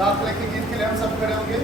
दाखिले के गीत के लिए हम सब खड़े होंगे।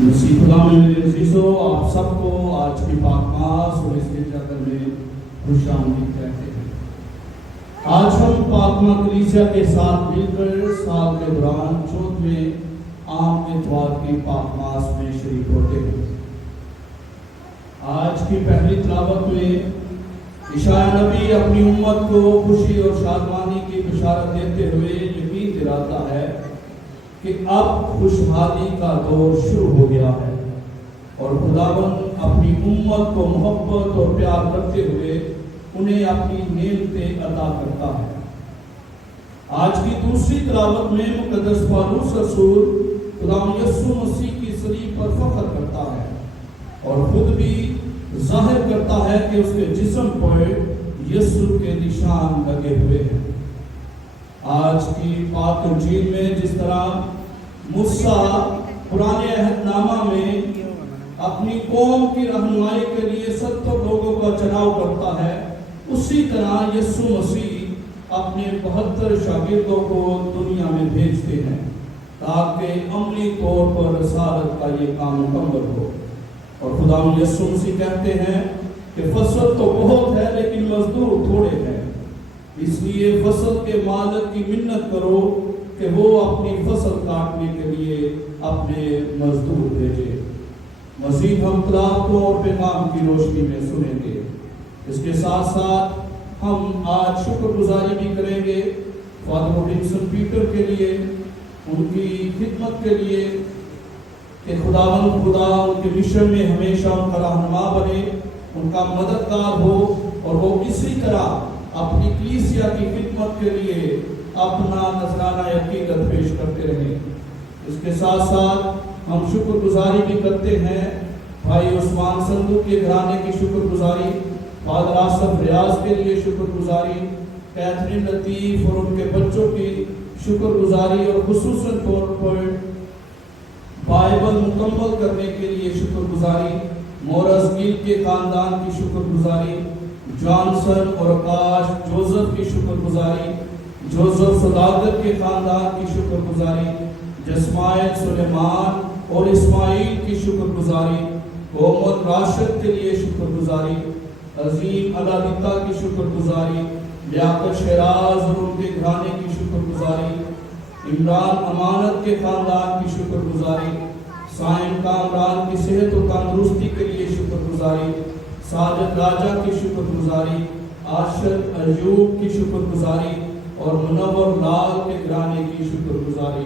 मसीह खुदा में मेरे अज़ीज़ों, आप सबको आज की पाकमास और इस गिरजाघर में खुशामदीद कहते हैं। आज हम पाकमा कलीसिया के साथ मिलकर साल के दौरान 14वें आम इतवार की पाकमास में शरीक होते हैं। आज की पहली तिलावत में इशाया नबी अपनी उम्मत को खुशी और शादमानी की बशारत देते हुए यकीन दिलाता है कि अब खुशहाली का दौर शुरू हो गया है और खुदावंद अपनी उम्मत को मोहब्बत और प्यार करते हुए उन्हें अपनी नेमतें अता करता है। आज की दूसरी तिलावत में मुक़द्दस पौलुस रसूल खुदावंद यीशु मसीह की सलीब पर फख्र करता है और खुद भी जाहिर करता है कि उसके जिस्म पर यीशु के निशान लगे हुए हैं। आज की पाक इंजील में जिस तरह मूसा पुराने अहदनामा में अपनी कौम की रहनुमाई के लिए 70 लोगों का चुनाव करता है, उसी तरह यीशु मसीह अपने 72 शागिर्दों को दुनिया में भेजते हैं ताकि अमली तौर पर रसालत का ये काम मुकम्मल हो। और खुदा यीशु मसीह कहते हैं कि फसल तो बहुत है लेकिन मजदूर थोड़े हैं, इसलिए फसल के मालिक की मिन्नत करो कि वो अपनी फसल काटने के लिए अपने मजदूर भेजे। मजीद हम तिलावतों और पैगाम की रोशनी में सुनेंगे। इसके साथ साथ हम आज शुक्रगुजारी भी करेंगे फादर विंसेंट पीटर के लिए, उनकी खिदमत के लिए कि खुदावंद खुदा उनके मिशन में हमेशा उनका रहनुमा बने, उनका मददगार हो और वो इसी तरह अपनी कलीसिया की खिदमत के लिए अपना नजराना अकीदत पेश करते रहें। इसके साथ साथ हम शुक्रगुजारी भी करते हैं भाई उस्मान संधू के घराने की शुक्रगुजारी فادر آصف ریاض کے لیے شکر گزاری، کیتھرین لطیف اور ان کے بچوں کی شکر گزاری، اور خصوصاً طور پر بائبل مکمل کرنے کے لیے شکر گزاری، مورس گیل کے خاندان کی شکر گزاری، جانسن اور کاش جوزف کی شکر گزاری، جوزف صداقت کے خاندان کی شکر گزاری، جسمائل سلیمان اور اسماعیل کی شکر گزاری، محمد راشد کے لیے شکر گزاری، عظیم علادتہ کی شکر گزاری، لیاقت شیراز اور ان کے گھرانے کی شکر گزاری، عمران امانت کے خاندان کی شکر گزاری، سائن کامران کی صحت و تندرستی کے لیے شکر گزاری، ساجد راجہ کی شکر گزاری، آشد ایوب کی شکر گزاری اور منور لال کے گھرانے کی شکر گزاری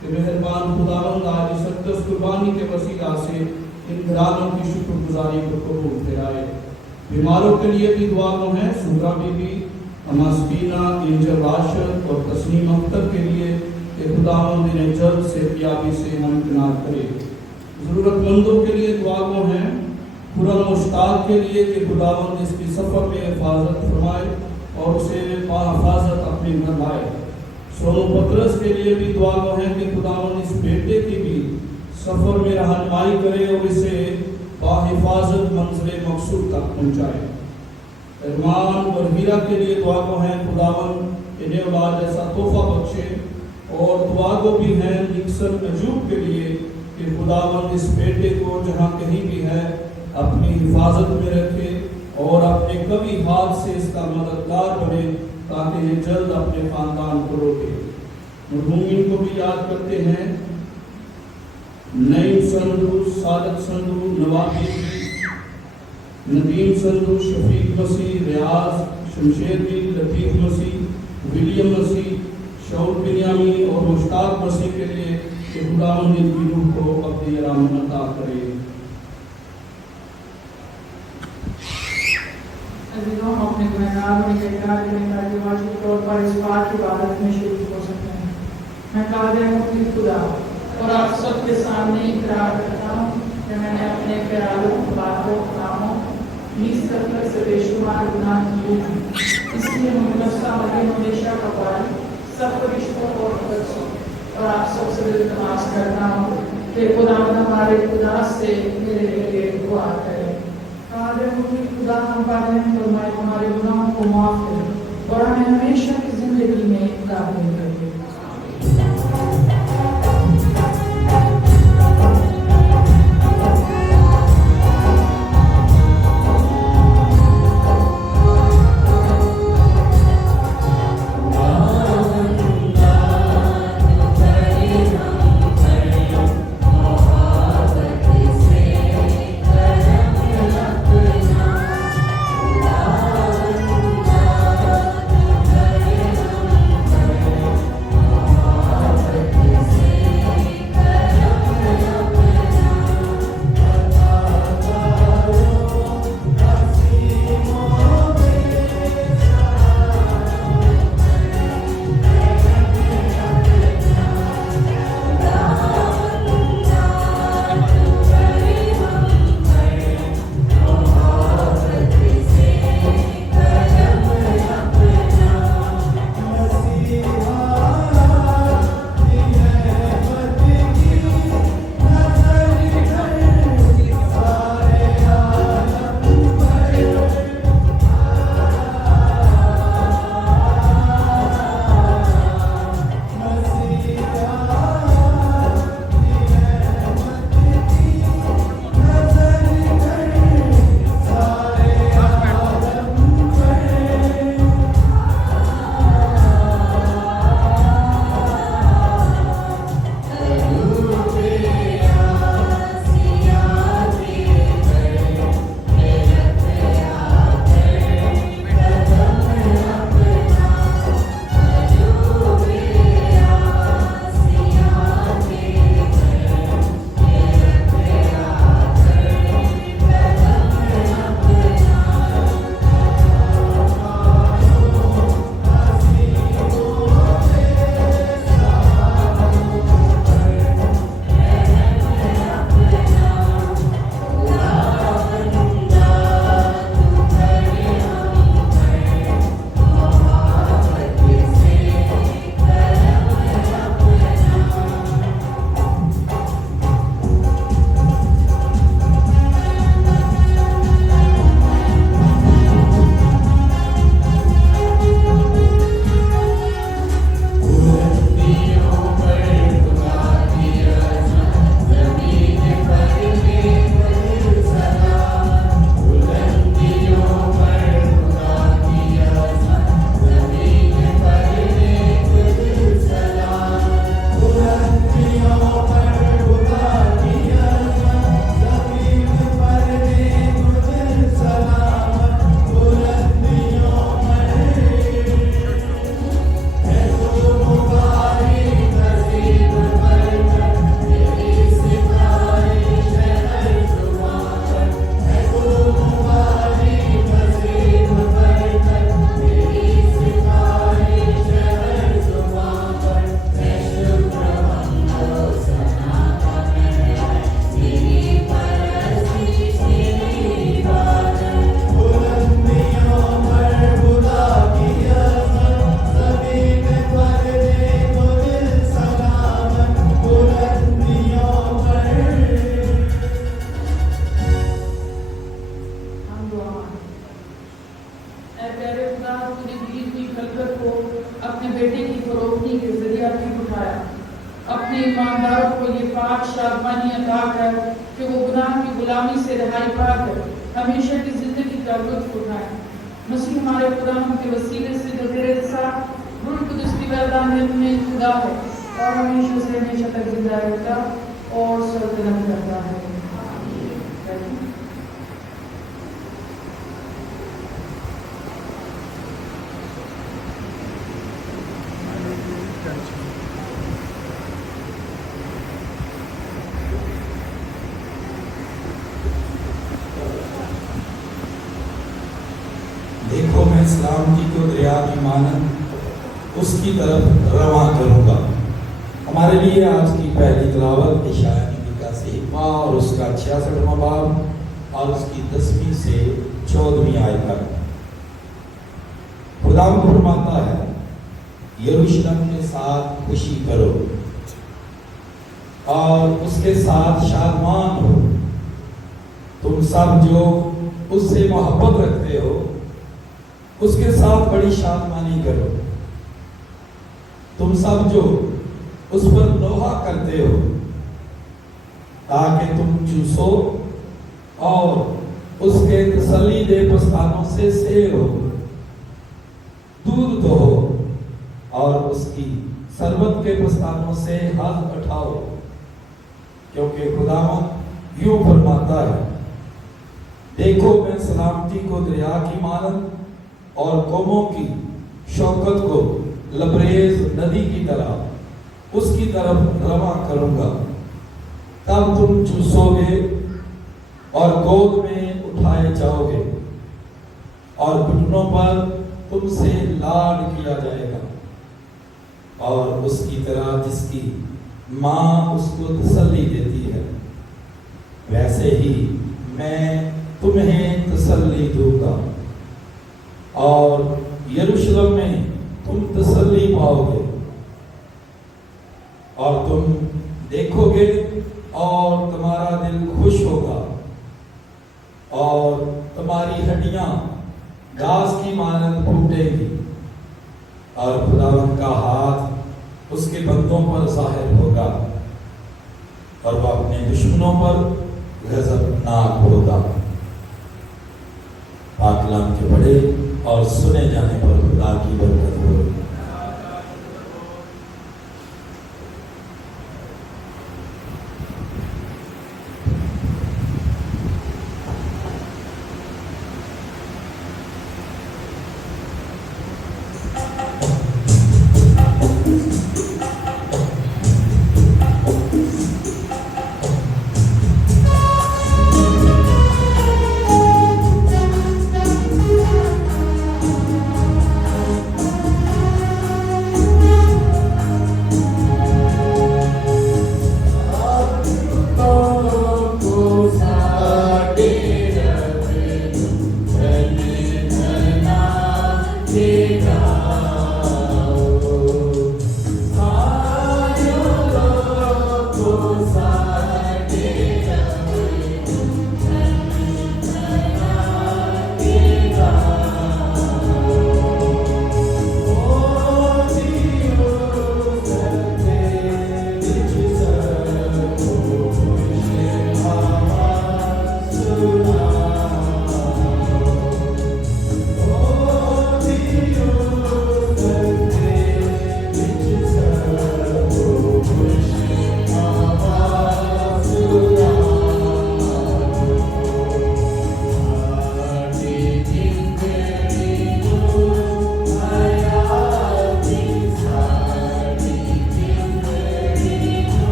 کہ مہربان خداوند آج اس اقدس قربانی کے وسیلہ سے ان گھرانوں کی شکر گزاری کو قبول فرمائے۔ بیماروں کے لیے بھی دعا گو ہیں، سہرا بی بی، اما سکینہ، انجل راشد اور تسنیم اختر کے لیے کہ خداوند انہیں جلد صحتیابی سے ہمکنار کرے۔ ضرورت مندوں کے لیے دعا گو ہیں، خرم مشتاق کے لیے کہ خداوند اس کی سفر میں حفاظت فرمائے اور اسے حفاظت اپنے گھر لائے۔ سونو پترس کے لیے بھی دعا گو ہیں کہ خداوند اس بیٹے کی بھی سفر میں رہنمائی کرے اور اسے باحفاظت منزل مقصود تک پہنچائے۔ ارمان اور ہیرا کے لیے دعا گو ہیں، خداوند انہیں اولاد ایسا تحفہ بخشے، اور دعا گو بھی ہیں نکسن ایوب کے لیے کہ خداوند اس بیٹے کو جہاں کہیں بھی ہے اپنی حفاظت میں رکھے اور اپنے کبھی ہاتھ سے اس کا مددگار بنے تاکہ یہ جلد اپنے خاندان کو روکے۔ مرحومین کو بھی یاد کرتے ہیں، نعیم سندھو، صادق سندھو، نوابی، ندیم سندھو، شفیق مسیح، ریاض، شمشیر بھی، لطیف مسیح، ولیم مسیح، شعور بنیامی اور مشتاق مسیح کے لیے کہ خداوند ان کی روح کو اپنی رحمت عطا کرے۔ عزیزوں، ہم اپنے گناہگار ہونے کا اقرار کریں تاکہ واجب طور پر اس بات کی عبادت میں شریک ہو سکتے ہیں۔ میں قادر مطلق خدا اور آپ سب کے سامنے اقرار کرتا ہوں کہ میں نے اپنے خیالوں، باتوں، کاموں، نیز کثرت سے بے شمار گناہ کیے ہیں۔ اس لیے منصفہ مدین ہمیشہ کا پال سب فرشتوں اور بچوں اور آپ سب سے التماس کرتا ہوں کہ خدا ہمارے خدا سے میرے لیے دعا کرے۔ قادر مطلق خدا ہم پر رحم فرمائے، ہمارے گناہوں کو معاف کرے اور ہمیں ہمیشہ کی زندگی میں قابل کرے۔ बेटे की फरोख्ती के जरिया भी उठाया। अपने ईमानदारों को ये पाक शादमानी अता कर कि वो गुनाह की गुलामी से रिहाई पाकर हमेशा की जिंदगी का लुत्फ उठाएं। मसीह हमारे खुदा के वसीले से जो तेरे साथ रूह कुदस की वरदानियत में खुदा है और हमेशा से हमेशा तक जिंदा रहता और सल्तनत करता है। देखो मैं सलामती को दरिया की मानद उसकी तरफ रवा करूंगा। हमारे लिए आज की पहली तिलावत इशाया नबी का सहीफा और उसका 66वां बाब और उसकी 10वीं से 14वीं आयत तक। खुदा फरमाता है, यरूशलेम के साथ खुशी करो और उसके साथ शादमान हो, तुम सब जो उससे मोहब्बत रखते हो उसके साथ बड़ी शादमानी करो। तुम सब जो उस पर नोहा करते हो ताकि तुम चूसो और उसके तसल्ली दे प्रस्थानों से सेर हो, दूध दो और उसकी सरबत के प्रस्थानों से हाथ उठाओ, क्योंकि खुदावंद यूं फरमाता है, देखो मैं सलामती को दरिया की मानद और कौमों की शौकत को लबरेज नदी की तरह उसकी तरफ रवा करूंगा। तब तुम चूसोगे और गोद में उठाए जाओगे और घुटनों पर तुमसे लाड किया जाएगा, और उसकी तरह जिसकी माँ उसको तसल्ली देती है वैसे ही मैं तुम्हें तसल्ली दूंगा, और यरूशलेम में तुम तसल्ली पाओगे और तुम देखोगे और तुम्हारा दिल खुश होगा और तुम्हारी हड्डियां घास की मानद फूटेंगी, और खुदावंद का हाथ उसके बंदों पर जाहिर होगा और वह अपने दुश्मनों पर गजबनाक होगा। पाक कलाम के पढ़े और सुने जाने पर खुदा की बरकत हो।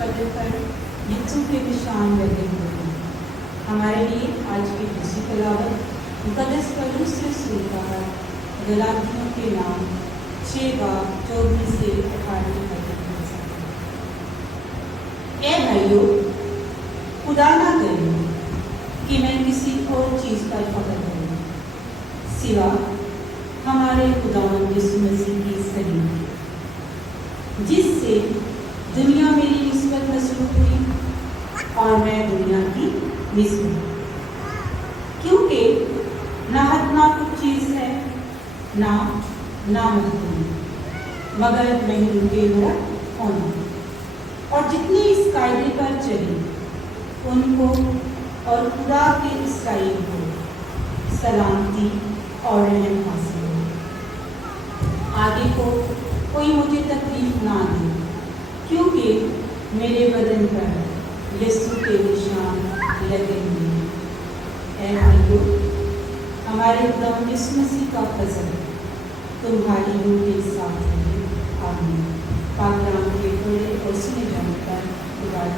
कदर पर यीशु के निशान लगे हुए हैं। हमारे लिए आज की दूसरी तलावत मुकद्दस पौलुस से सुनता है गलातियों के नाम 6:24 से 18 तक। ए भाइयों, खुदा ना करे कि मैं किसी और चीज़ पर फख्र करूं सिवा हमारे खुदावंद यीशु मसीह की सलीब, जिससे दुनिया मेरी निस्बत मसलूब हुई और मैं दुनिया की निस्बत। क्योंकि ना हतना कुछ चीज़ है ना महदूद, मगर महदूद के बड़ा होना। और जितने इस कायदे पर चले उनको और खुदा के इस कायदे को सलामती और रहम हासिल हो। आगे को कोई मुझे तकलीफ ना दे, क्योंकि मेरे बदन पर यीशु के निशान लगे हुए हैं। ऐ भाइयों, हमारे खुदा यीशु मसीह का फजल तुम्हारी रूह के साथ रहे। आमीन। पाक कलाम के पढ़े और सुने जाने पर दोबारा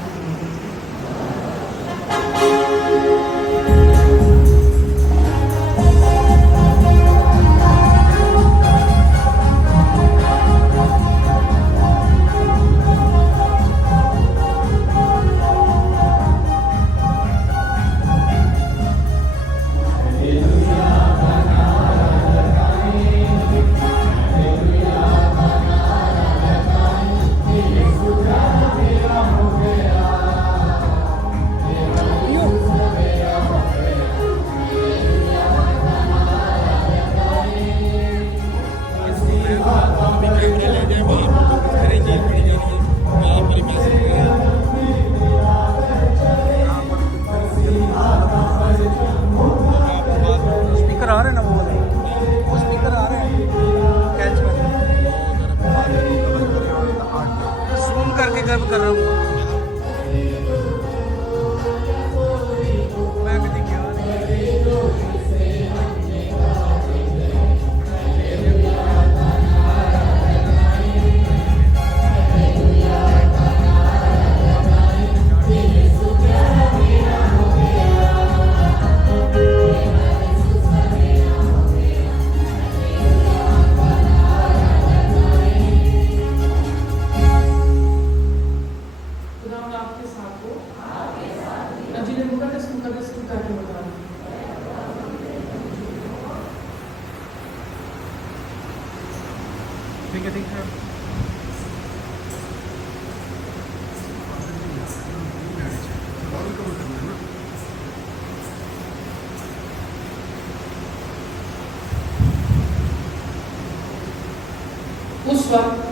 उस वक्त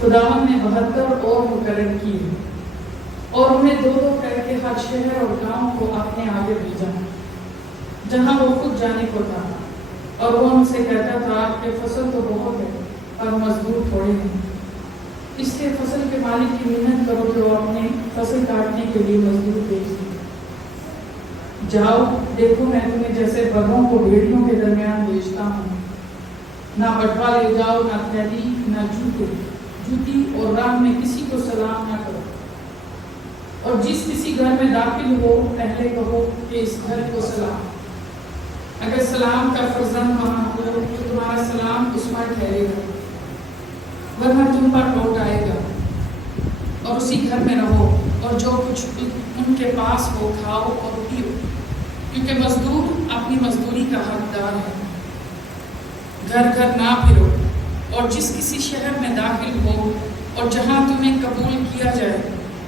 खुदावंद ने 72 और मुकर्रर किए और उन्हें 2-2 करके हर शहर और गांव को अपने आगे भेजा जहां वो खुद जाने को था। और वो उनसे कहता था कि फसल तो बहुत है पर मजदूर थोड़े हैं, इसलिए फसल के मालिक की मेहनत करो कि वो अपने फसल काटने के लिए मजदूर भेज दे। जाओ, देखो मैं तुम्हें जैसे बर्रों को भेड़ियों के दरमियान भेजता हूँ। ना बटवा ले जाओ, ना थैली, ना जूती, और राह में किसी को सलाम ना करो। और जिस किसी घर में दाखिल हो पहले कहो कि इस घर को सलाम। अगर सलाम का फर्जंद वहाँ हो तो तुम्हारा सलाम उस पर ठहरेगा, वरना तुम पर लौट आएगा। और उसी घर में रहो और जो कुछ उनके पास हो खाओ और पियो, क्योंकि मजदूर अपनी मजदूरी का हकदार है। घर घर ना फिरो, और जिस किसी शहर में दाखिल हो और जहाँ तुम्हें कबूल किया जाए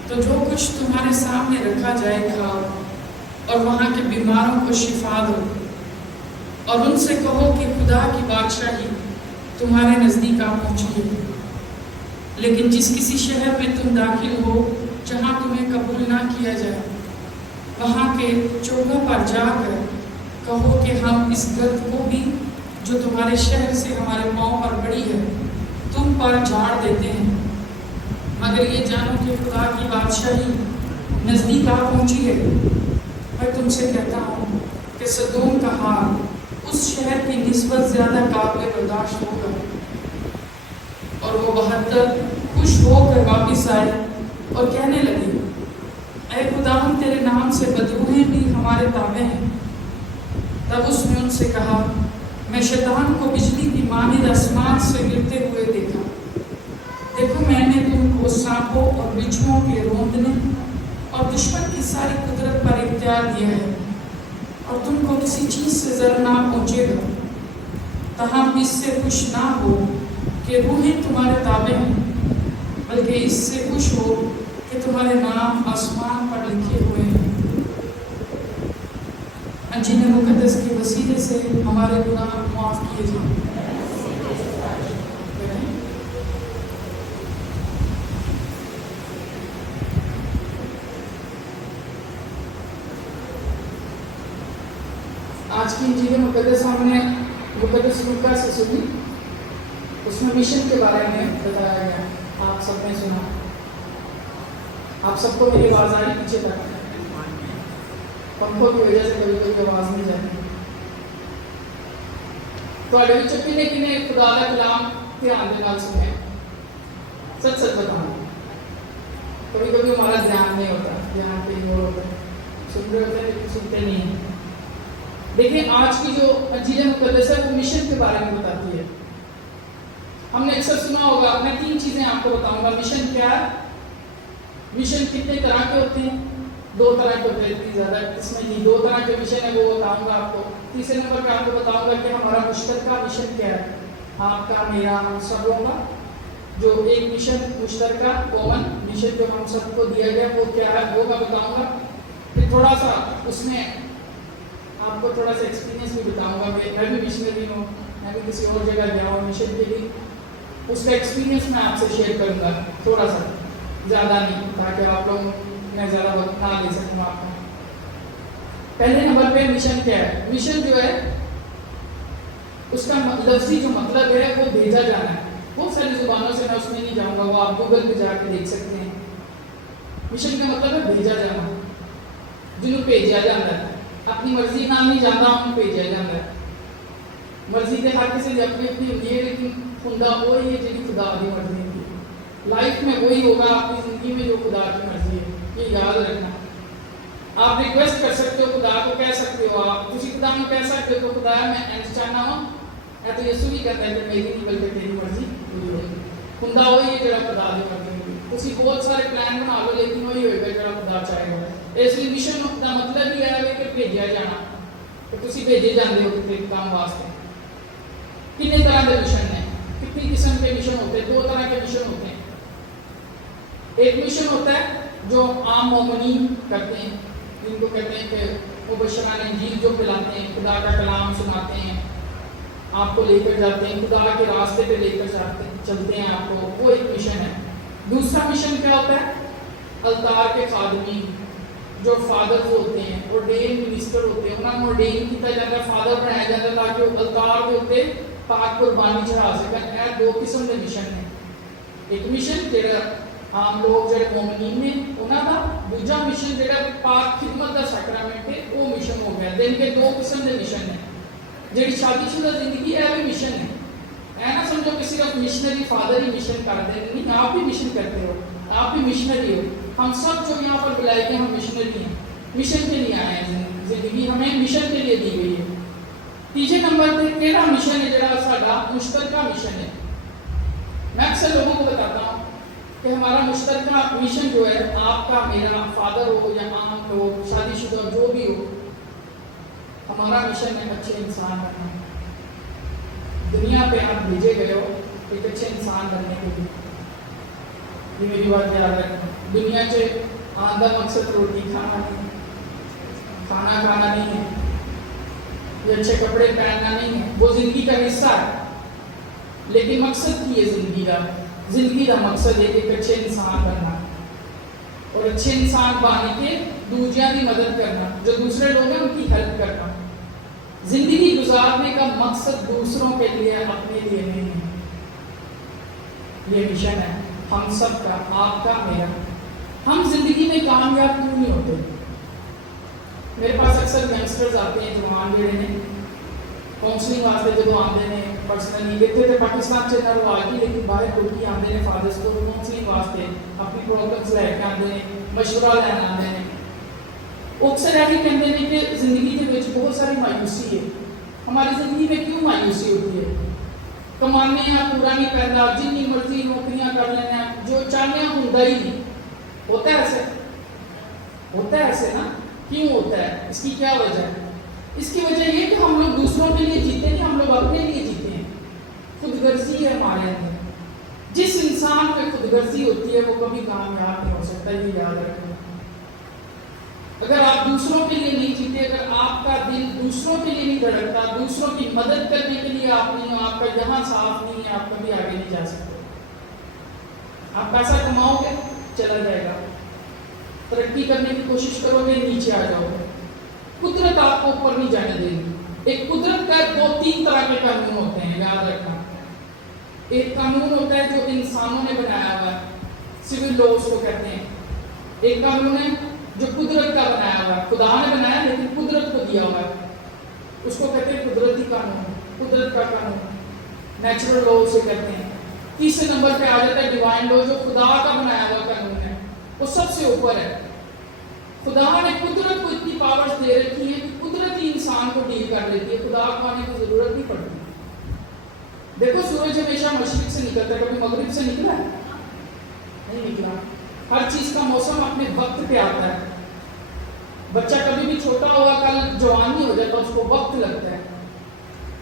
तो जो कुछ तुम्हारे सामने रखा जाए खाओ, और वहाँ के बीमारों को शिफा दो। और उनसे कहो कि खुदा की बादशाही तुम्हारे नज़दीक आ पहुँची है। लेकिन जिस किसी शहर में तुम दाखिल हो जहाँ तुम्हें कबूल ना किया जाए, वहाँ के चौकों पर जाकर कहो कि हम इस गर्द को भी जो तुम्हारे शहर से हमारे पाँव पर पड़ी है तुम पर झाड़ देते हैं। मगर ये जानो कि खुदा की बादशाही नज़दीक आ पहुँची है। मैं तुमसे कहता हूँ कि सदोम का हाल उस शहर की निस्बत ज़्यादा काबिल बर्दाश्त होगा। और वो 72 खुश होकर वापस आए और कहने लगी, ऐ खुदावंद तेरे नाम से बदबूएं भी हमारे ताबे हैं। तब उसने उनसे कहा, मैं शैतान को बिजली की मानिंद आसमान से गिरते हुए देखा। देखो मैंने तुमको सांपों और बिच्छुओं के रोंदने और दुश्मन की सारी कुदरत पर इख्तियार दिया है, और तुमको किसी चीज से जर ना पहुंचेगा। तहां इससे खुश ना हो कि रूहें तुम्हारे ताबे हैं, बल्कि इससे खुश हो कि तुम्हारे नाम आसमान पर लिखे हुए हैं। अंजील मुकद्दस के वसीले से हमारे गुनाह माफ किए जाएं। आज की इंजील मुकद्दस हमने मुकद्दस लूका से सुनी। उसमें मिशन के बारे में बताया गया। आप सबने सुना। आप सबको मेरी आवाज आ रही पीछे तक? पंखों की वजह से कभी कभी आवाज नहीं जाती। तो अड़े किने किने खुदा का कलाम ध्यान दे नाल सुने? सच सच बताओ। कभी कभी हमारा ध्यान नहीं होता, ध्यान पे और होता है, सुन रहे होते हैं, सुनते नहीं हैं। देखिए आज की जो अंजील मुकद्दस है वो मिशन के बारे में बताती है। हमने अक्सर सुना होगा। मैं 3 चीजें आपको बताऊंगा। मिशन क्या है, मिशन कितने तरह के होते हैं? 2 तरह के होते हैं, इतनी ज्यादा इसमें नहीं। 2 तरह के मिशन है वो बताऊंगा आपको। तीसरे नंबर पे आपको बताऊंगा कि हमारा मुश्तरका मिशन क्या है, आपका मेरा हम सबों का। जो एक मिशन मुश्तरका कॉमन मिशन जो हम सबको दिया गया वो क्या है वो मैं बताऊंगा। फिर थोड़ा सा उसमें आपको थोड़ा सा एक्सपीरियंस भी बताऊंगा। मैं भी मिशनरी हूँ, मैं भी किसी और जगह गया हूँ मिशन के लिए। उसका एक्सपीरियंस मैं आपसे शेयर करूंगा, थोड़ा सा, ज़्यादा नहीं, ताकि आप लोग मैं ज़्यादा वक्त ना ले सकूँ आपको। पहले नंबर पे मिशन क्या है? मिशन जो है उसका लफ्जी जो मतलब है वो भेजा जाना है। बहुत सारी जुबानों से मैं उसमें नहीं जाऊँगा, वो आप गूगल पे जाके देख सकते हैं। मिशन का मतलब है भेजा जाना, जिन्होंने भेजा जाता है। अपनी मर्जी नाल नहीं जाता, उन्हें भेजा जाता है। मर्जी तो हर किसी की अपनी अपनी होती है, लेकिन खुदा वही है जी खुदा की मर्जी होती। लाइफ में वही होगा आपकी जिंदगी में जो खुदा की मर्जी है, ये याद रखना। आप रिक्वेस्ट कर सकते हो, खुदा को कह सकते हो, आप किसी खुदा को कह सकते हो, तो खुदा मैं इंज चाहना हूं, या तो यीशु भी कहता है कि मेरी नहीं बल्कि तेरी मर्जी पूरी होगी। खुदा वही है जो खुदा की मर्जी होगी। ਤੁਸੀਂ बहुत सारे प्लान बना लो, लेकिन वही होएगा जो खुदा चाहेगा। इसलिए मिशन का मतलब ही है कि भेजा जाना, तो ਤੁਸੀਂ भेजे जाते हो किसी काम वास्ते। कितने तरह के मिशन हैं, कितनी किस्म के मिशन होते हैं? 2 तरह के मिशन होते हैं। एक मिशन होता है जो आम मोमिनीन करते हैं, जिनको कहते हैं कि वो बशरान इंजील जो फैलाते हैं, खुदा का कलाम सुनाते हैं, आपको लेकर जाते हैं, खुदा के रास्ते पे लेकर जाते चलते हैं आपको, वो एक मिशन है। दूसरा मिशन क्या होता है? अल्तार के खादमी जो फादर होते हैं, ऑर्डेन मिनिस्टर होते हैं, उन्होंने ऑर्डेन किया जाता है, फादर बनाया जाता है ताकि वो अल्तार के उत्ते पाक कुर्बानी चढ़ा सकें। यह 2 किस्म के मिशन है। एक मिशन जेड़ा आम लोग जो मोमिनीन ने उन्हों का, दूजा मिशन जो पाक खिदमत का सैक्रामेंट है वो मिशन हो गया। दिन के 2 किस्म के मिशन है। जी शादीशुदा जिंदगी है भी मिशन है। ऐ ना समझो कि सिर्फ मिशनरी फादर ही मिशन करते हैं, नहीं, आप भी मिशन करते हो, आप भी मिशनरी हो। हम सब जो यहाँ पर बुलाए गए हम मिशनरी हैं, मिशन के लिए आए हैं। जिंदगी हमें मिशन के लिए दी गई है। तीसरे नंबर पे केड़ा मिशन है जरा साडा मुश्तरका मिशन है। मैं अक्सर लोगों को बताता हूँ कि हमारा मुश्तरका मिशन जो है, आपका मेरा, फादर हो या आम लोग, शादीशुदा जो भी हो, हमारा मिशन है अच्छे इंसान बनना। दुनिया पे आप भेजे गए हो एक अच्छे इंसान बनने के लिए। ये मेरी बात याद रखना। दुनिया से आधा मकसद रोटी खाना नहीं, खाना खाना नहीं है, ये अच्छे कपड़े पहनना नहीं है, वो जिंदगी का हिस्सा है। लेकिन मकसद की है जिंदगी का मकसद है एक अच्छे इंसान बनना, और अच्छे इंसान बन के दूसरों की मदद करना, जो दूसरे लोग हैं उनकी हेल्प करना। जिंदगी गुजारने का मकसद दूसरों के लिए, अपने लिए नहीं है। ये मिशन है हम सब का, आपका, मेरा। हम जिंदगी में कामयाब क्यों नहीं होते? मेरे पास अक्सर यंगस्टर्स आते हैं, जवान जेड़े ने काउंसलिंग वास्ते जो आते हैं, पर्सनली इतने तो पाकिस्तान च ना आ गई लेकिन बाहर लोग आते हैं फादर्स को काउंसलिंग वास्ते अपनी प्रॉब्लम्स लैके आते हैं मशवरा लैन आते हैं अक्सर यही कहते हैं कि जिंदगी के विच बहुत सारी मायूसी है हमारी जिंदगी में क्यों मायूसी होती है कमाने हैं पूरा नहीं करना जितनी मर्जी नौकरियां कर लेना जो चाहने होता ही नहीं होता है ऐसे ना क्यों होता है इसकी क्या वजह है इसकी वजह ये कि हम लोग दूसरों के लिए जीते नहीं हम लोग अपने लिए जीते हैं खुदगर्जी है हमारे अंदर जिस इंसान पे खुदगर्जी होती है वो कभी कामयाब नहीं हो सकता ये याद रखना अगर आप दूसरों के लिए नहीं जीते अगर आपका दिल दूसरों के लिए नहीं धड़कता दूसरों की मदद करने के लिए आप नहीं हो आपका यहाँ साफ नहीं है आप कभी आगे नहीं जा सकते आप पैसा कमाओगे चला जाएगा तरक्की करने की कोशिश करोगे नीचे आ जाओगे कुदरत आपको ऊपर नहीं जाने देगी एक कुदरत का 2-3 तरह के कानून होते हैं याद रखना एक कानून होता है जो इंसानों ने बनाया हुआ है सिविल लॉ उसको कहते हैं एक कानून है जो कुदरत का बनाया हुआ है खुदा ने बनाया लेकिन कुदरत को दिया हुआ है उसको कहते हैं कुदरती कानून कुदरत का कानून नेचुरल लॉ उसे कहते हैं तीसरे नंबर पे आ जाता है डिवाइन लॉ जो खुदा का बनाया हुआ कानून है वो सबसे ऊपर है खुदा ने कुदरत को इतनी पावर्स दे रखी है कि कुदरत ही इंसान को डील कर लेती है खुदा को आने की जरूरत नहीं पड़ती देखो सूरज हमेशा मशरिक से निकलता है कभी मगरिब से निकला है नहीं निकला हर चीज का मौसम अपने वक्त पे आता है बच्चा कभी भी छोटा होगा कल जवान नहीं हो जाता उसको वक्त लगता है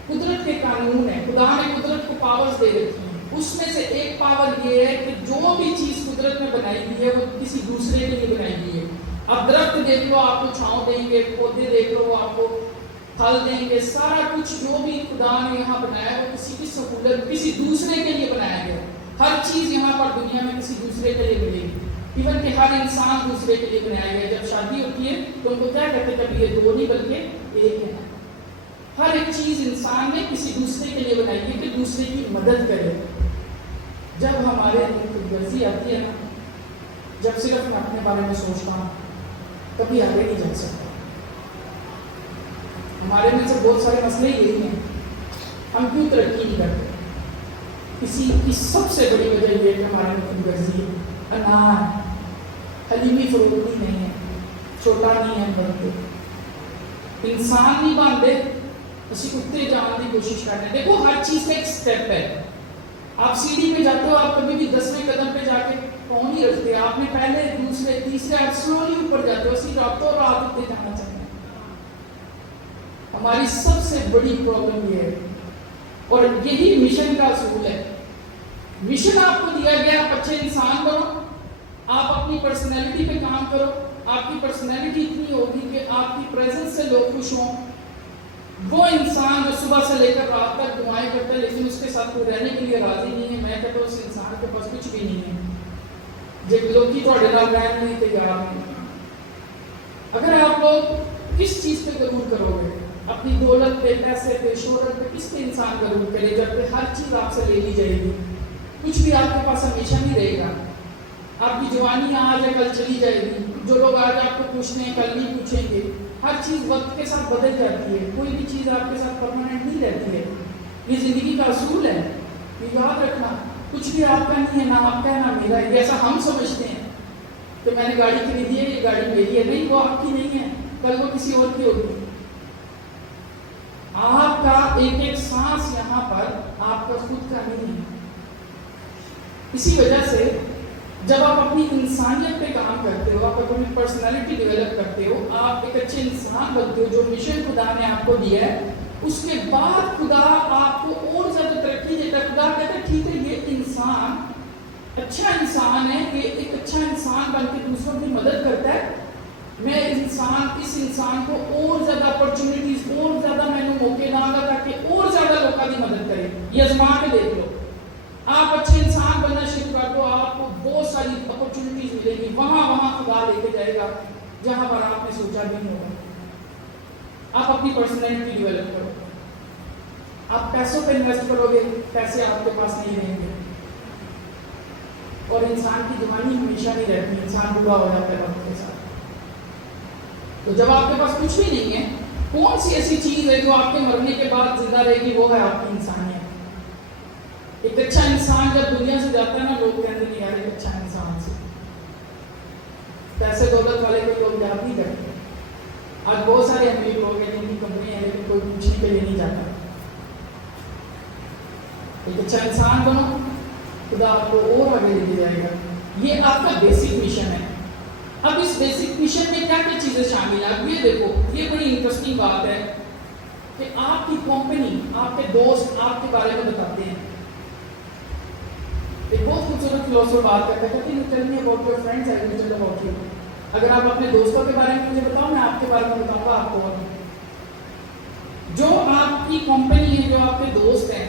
कुदरत के कानून है खुदा ने कुदरत को पावर्स दे रखी है उसमें से एक पावर ये है कि जो भी चीज कुदरत में बनाई गई है वो किसी दूसरे के लिए बनाई गई है अब दरख्त देख लो आपको छांव देंगे पौधे देख लो आपको फल देंगे सारा कुछ जो भी खुदा ने यहाँ बनाया वो किसी की सहूलत किसी दूसरे के लिए बनाया गया हर चीज यहाँ पर दुनिया में किसी दूसरे के लिए मिलेगी इवन कि हर इंसान दूसरे के लिए बनाया गया जब शादी होती है तो उनको क्या कहते हैं कभी ये दो नहीं बल्कि एक है हर एक चीज इंसान ने किसी दूसरे के लिए बनाई है कि दूसरे की मदद करे जब हमारे खुदगर्जी आती है ना जब सिर्फ मैं अपने बारे में सोचता हूँ कभी आगे नहीं जा सकता हमारे में से बहुत सारे मसले यही हैं हम क्यों तरक्की नहीं करते इसी की सबसे बड़ी वजह यह है कि हमारे में खुदगर्जी है अनार हलीमी फरोख्ती नहीं है छोटा नहीं है बनते इंसान नहीं बनते उसी कुत्ते जाने की कोशिश कर रहे हैं देखो हर चीज का एक स्टेप है आप सीढ़ी पे जाते हो आप कभी भी 10वें कदम पे जाके पाँव नहीं रखते आपने पहले दूसरे तीसरे आप स्लोली ऊपर जाते हो उसी रातों रात ऊपर जाना चाहते हैं हमारी सबसे बड़ी प्रॉब्लम ये है और यही मिशन का असूल है मिशन आपको दिया गया आप अच्छे इंसान बनो आप अपनी पर्सनैलिटी पे काम करो आपकी पर्सनैलिटी इतनी होगी कि आपकी प्रेजेंस से लोग खुश हों वो इंसान जो सुबह से लेकर रात तक दुआएं करता है लेकिन उसके साथ कोई रहने के लिए राजी नहीं है मैं कहता हूँ उस इंसान के पास कुछ भी नहीं है जो लोग की थोड़े नाल रहने नहीं तैयार नहीं अगर आप लोग किस चीज पे गरूर करोगे अपनी दौलत पे पैसे पे शोहरत पे किस पे इंसान गरूर करे जबकि हर चीज आपसे ले ली जाएगी कुछ भी आपके पास हमेशा नहीं रहेगा आपकी जवानी आज है कल चली जाएगी जो लोग आज आपको पूछते हैं कल नहीं पूछेंगे हर चीज वक्त के साथ बदल जाती है कोई भी चीज आपके साथ परमानेंट नहीं रहती है ये जिंदगी का असूल है ये याद रखना कुछ भी आपका नहीं है ना आपका है ना मेरा है ऐसा हम समझते हैं कि मैंने गाड़ी खरीदी है ये गाड़ी मेरी है नहीं वो आपकी नहीं है कल वो किसी और की होगी आपका एक एक सांस यहाँ पर आपका खुद का नहीं है इसी वजह से जब आप अपनी इंसानियत पे काम करते हो आप अपनी पर्सनालिटी डेवलप करते हो आप एक अच्छे इंसान बनते हो जो मिशन खुदा ने आपको दिया है उसके बाद खुदा आपको और ज्यादा तरक्की देता है खुदा कहता है ठीक है ये इंसान अच्छा इंसान है ये एक अच्छा इंसान बन के दूसरों की मदद करता है मैं इस इंसान को और ज्यादा अपॉर्चुनिटीज और ज्यादा मैंने मौके दूंगा ताकि और ज्यादा लोगों की मदद करे ये आजमा के देख लो आप अच्छे इंसान बनना शुरू कर दो आपको बहुत सारी अपॉर्चुनिटीज मिलेगी वहां खुदा लेके जाएगा जहां पर आपने सोचा भी नहीं होगा आप अपनी पर्सनैलिटी डेवलप करो आप पैसों पे इन्वेस्ट करोगे पैसे आपके पास नहीं रहेंगे और इंसान की जवानी हमेशा नहीं रहती इंसान बुरा हो जाता है वक्त के साथ तो जब आपके पास कुछ भी नहीं है कौन सी ऐसी चीज है जो आपके मरने के बाद जिंदा रहेगी वो है आपकी इंसानियत ایک اچھا انسان جب دنیا سے جاتا ہے نا لوگ کہتے ہیں یار ایک اچھا انسان سے پیسے دولت والے کو لوگ یاد نہیں کرتے. آج بہت سارے امیر لوگ ہیں جن کی کمپنی ہے لیکن کوئی پوچھنے کے لیے نہیں جاتا. ایک اچھا انسان بنو, خدا آپ کو اور آگے لے کے جائے گا. یہ آپ کا بیسک مشن ہے. اب اس بیسک مشن میں کیا کیا چیزیں شامل ہیں آپ یہ دیکھو. یہ بڑی انٹرسٹنگ بات ہے کہ آپ کی کمپنی, آپ کے دوست آپ کے بارے میں بتاتے ہیں. ایک بہت خوبصورت فلاسفر بات کرتا ہے کہ tell me about your friends I will tell about you. اگر آپ اپنے دوستوں کے بارے میں مجھے بتاؤ, میں آپ کے بارے میں بتاؤں گا آپ کو. جو آپ کی کمپنی ہے, جو آپ کے دوست ہیں,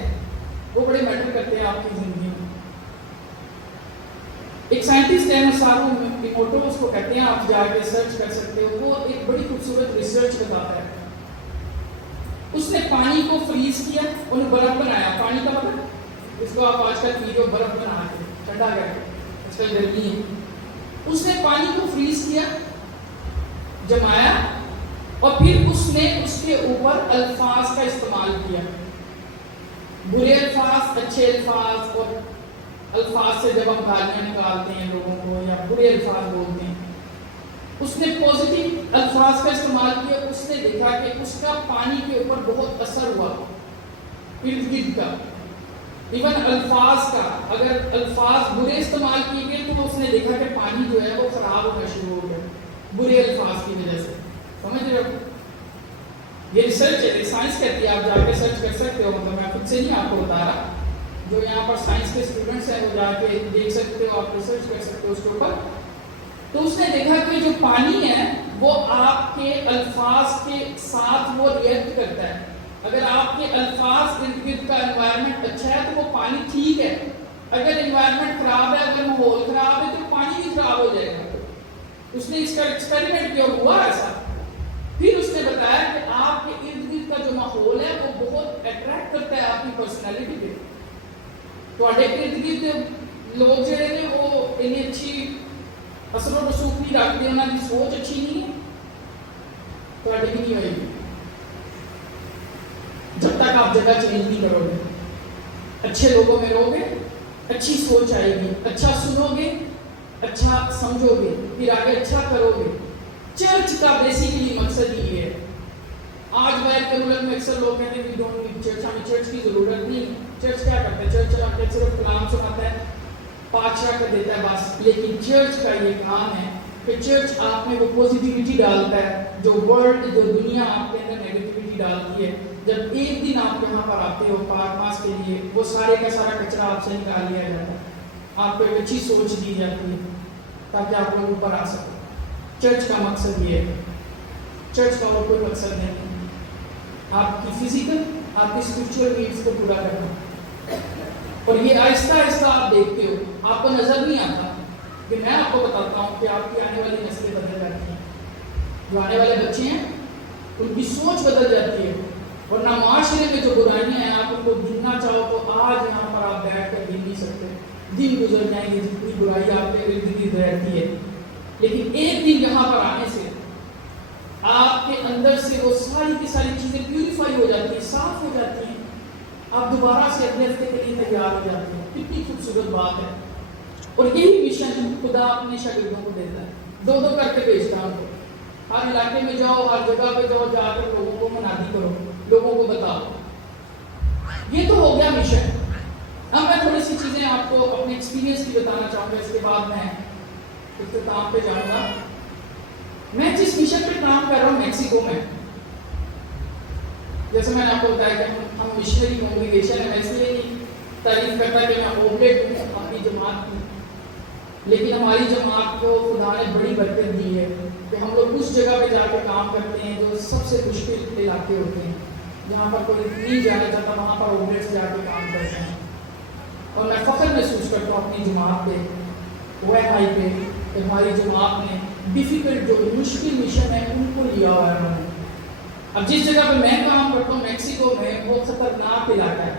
وہ بڑے میٹر کرتے ہیں آپ کی زندگی میں. ایک سائنٹسٹ ہے مسارو ایموٹو, اس کو کہتے ہیں, آپ جا کے سرچ کر سکتے ہو. وہ ایک بڑی خوبصورت ریسرچ بتاتا ہے. اس نے پانی کو فریز کیا, انہیں برف بنایا. پانی کا مطلب اس کو آپ آج کل ویڈیو برف بنا کے ٹھنڈا کر کے, آج کل گرمی ہے. اس نے پانی کو فریز کیا, جمایا, اور پھر اس نے اس کے اوپر الفاظ کا استعمال کیا. برے الفاظ, اچھے الفاظ. اور الفاظ سے جب ہم گالیاں نکالتے ہیں لوگوں کو یا برے الفاظ بولتے ہیں, اس نے پازیٹیو الفاظ کا استعمال کیا. اس نے دیکھا کہ اس کا پانی کے اوپر بہت اثر ہوا, ارد گرد کا. ایون الفاظ کا, اگر الفاظ برے استعمال کیے گئے تو اس نے دیکھا کہ پانی جو ہے وہ خراب ہونا شروع ہو گیا برے الفاظ کی وجہ سے. سمجھ رہے ہو؟ یہ ریسرچ ہے, سائنس کہتی ہے. آپ جا کے سرچ کر سکتے ہو, مطلب میں خود سے نہیں آپ کو بتا رہا. جو یہاں پر سائنس کے اسٹوڈنٹس ہیں وہ جا کے دیکھ سکتے ہو, آپ ریسرچ کر سکتے ہو اس کے اوپر. تو اس نے دیکھا کہ جو پانی ہے وہ آپ کے الفاظ کے ساتھ وہ ریئیکٹ کرتا ہے. اگر آپ کے الفاظ ارد گرد کا انوائرمنٹ اچھا ہے تو وہ پانی ٹھیک ہے. اگر انوائرمنٹ خراب ہے, اگر ماحول خراب ہے, تو پانی بھی خراب ہو جائے گا. اس نے اس کا ایکسپیریمنٹ کیا, ہوا ایسا. پھر اس نے بتایا کہ آپ کے ارد گرد کا جو ماحول ہے وہ بہت اٹریکٹ کرتا ہے آپ کی پرسنالٹی پہ. تواڈے ارد گرد لوگ جڑے نے وہ اتنی اچھی اثر و رسوخ نہیں رکھتے, انہاں کی سوچ اچھی نہیں ہے, تواڈی بھی نہیں ہوئے گی جب تک آپ جگہ چینج نہیں کرو گے. اچھے لوگوں میں رہو گے, اچھی سوچ آئے گی, اچھا سنو گے, اچھا سمجھو گے, پھر آگے اچھا کرو گے. چرچ کا بیسیکلی مقصد یہ ہے. آج باہر کے ملک میں اکثر لوگ کہتے ہیں وی ڈونٹ نیڈ چرچ, ہمیں چرچ کی ضرورت نہیں. چرچ کیا کرتا ہے؟ چرچ چلا کے صرف کلام سناتا ہے, پادشاہ کر دیتا ہے بس. لیکن چرچ کا یہ کام ہے کہ چرچ آپ میں وہ پوزیٹیوٹی ڈالتا ہے جو ورلڈ, جو دنیا آپ کے اندر نیگیٹیوٹی ڈالتی ہے. جب ایک دن آپ یہاں پر آتے ہو پاک ماس کے لیے, وہ سارے کا سارا کچرا آپ سے نکال لیا جاتا ہے, آپ کو ایک اچھی سوچ دی جاتی ہے تاکہ آپ لوگ اوپر آ سکیں. چرچ کا مقصد یہ ہے, چرچ کا اور کوئی مقصد نہیں. آپ کی فزیکل, آپ کی اسپرچل نیڈس کو پورا کرنا. اور یہ آہستہ آہستہ آپ دیکھتے ہو, آپ کو نظر نہیں آتا کہ میں آپ کو بتاتا ہوں کہ آپ کی آنے والی نسلیں بدل جاتی ہیں. جو آنے والے بچے ہیں ان کی سوچ بدل جاتی ہے. ورنہ معاشرے میں جو برائیاں ہیں آپ ان کو گننا چاہو تو آج یہاں پر آپ بیٹھ کر گن نہیں سکتے. دن گزر جائیں گے جتنی برائی آپ کے ارد گرد رہتی ہے. لیکن ایک دن یہاں پر آنے سے آپ کے اندر سے وہ ساری کی ساری چیزیں پیوریفائی ہو جاتی ہیں, صاف ہو جاتی ہیں. آپ دوبارہ سے اگلے ہفتے کے لیے تیار ہو جاتے ہیں. کتنی خوبصورت بات ہے. اور یہی مشن خدا اپنے شاگردوں کو دیتا ہے, دو دو کر کے بھیجتا ہے ان کو. ہر علاقے میں جاؤ, ہر جگہ پہ جاؤ, جا کر لوگوں کو منادی کرو, لوگوں کو بتاؤ. یہ تو ہو گیا مشن. اب میں تھوڑی سی چیزیں آپ کو اپنے ایکسپیرینس کی بتانا چاہوں گا, اس کے بعد میں اختتام پہ جاؤں گا. میں جس مشن پہ کام کر رہا ہوں میکسیکو میں, جیسے میں نے آپ کو بتایا کہ ہم مشنری کنگریگیشن ہے, میں اس لیے نہیں تعریف کرتا کہ میں اوبلیٹ ہوں اپنی جماعت کی, لیکن ہماری جماعت کو خدا نے بڑی برکت دی ہے کہ ہم لوگ اس جگہ پہ جا کے کام کرتے ہیں جو سب سے مشکل علاقے ہوتے ہیں, جہاں پر کوئی نہیں جانا چاہتا, وہاں پر اوبلیٹ جا کے کام کرتے ہیں. اور میں فخر محسوس کرتا ہوں اپنی جماعت پہ, OMI پہ, کہ ہماری جماعت نے ڈیفیکلٹ جو مشکل مشن ہے ان کو لیا ہوا ہے انہوں نے. اب جس جگہ پہ میں کام کرتا ہوں میکسیکو میں, وہ خطرناک علاقہ ہے.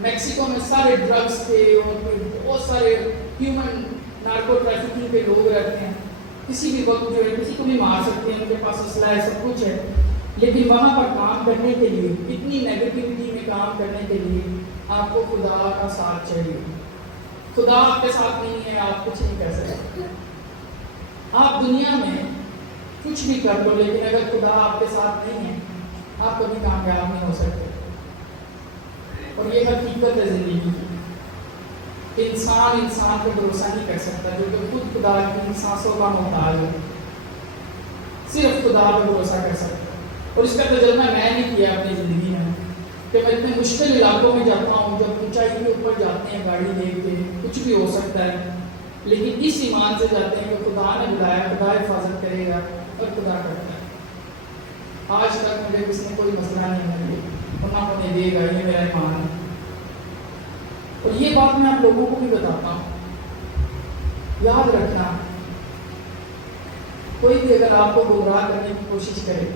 میکسیکو میں سارے ڈرگس کے اور بہت سارے ہیومن نارکو ٹریفکنگ کے لوگ رہتے ہیں. کسی بھی وقت جو ہے کسی کو بھی مار سکتے ہیں, ان کے پاس اسلحہ ہے, سب کچھ ہے. لیکن وہاں پر کام کرنے کے لیے, اتنی نیگیٹیوٹی میں کام کرنے کے لیے آپ کو خدا کا ساتھ چاہیے. خدا آپ کے ساتھ نہیں ہے آپ کچھ نہیں کر سکتے. آپ دنیا میں کچھ بھی کر لو لیکن اگر خدا آپ کے ساتھ نہیں ہے آپ کبھی کامیاب نہیں ہو سکتے. اور یہ حقیقت ہے زندگی کی. انسان پہ بھروسہ نہیں کر سکتا جو کہ خود خدا کی سانسوں کا محتاج ہے. صرف خدا پہ بھروسہ کر سکتا ہے. اور اس کا تجربہ میں نے کیا اپنی زندگی میں کہ میں اتنے مشکل علاقوں میں جاتا ہوں جب اونچائی کے اوپر جاتے ہیں گاڑی لے کے کچھ بھی ہو سکتا ہے لیکن اس ایمان سے جاتے ہیں کہ خدا نے بلایا خدا حفاظت کرے گا اور خدا کرتا ہے. آج تک مجھے کسی نے کوئی مسئلہ نہیں ملا ورنہ مجھے دے گا یہ میرا ایمان ہے. اور یہ بات میں آپ لوگوں کو بھی بتاتا ہوں. یاد رکھنا کوئی بھی اگر آپ کو گمراہ کرنے کی کوشش کرے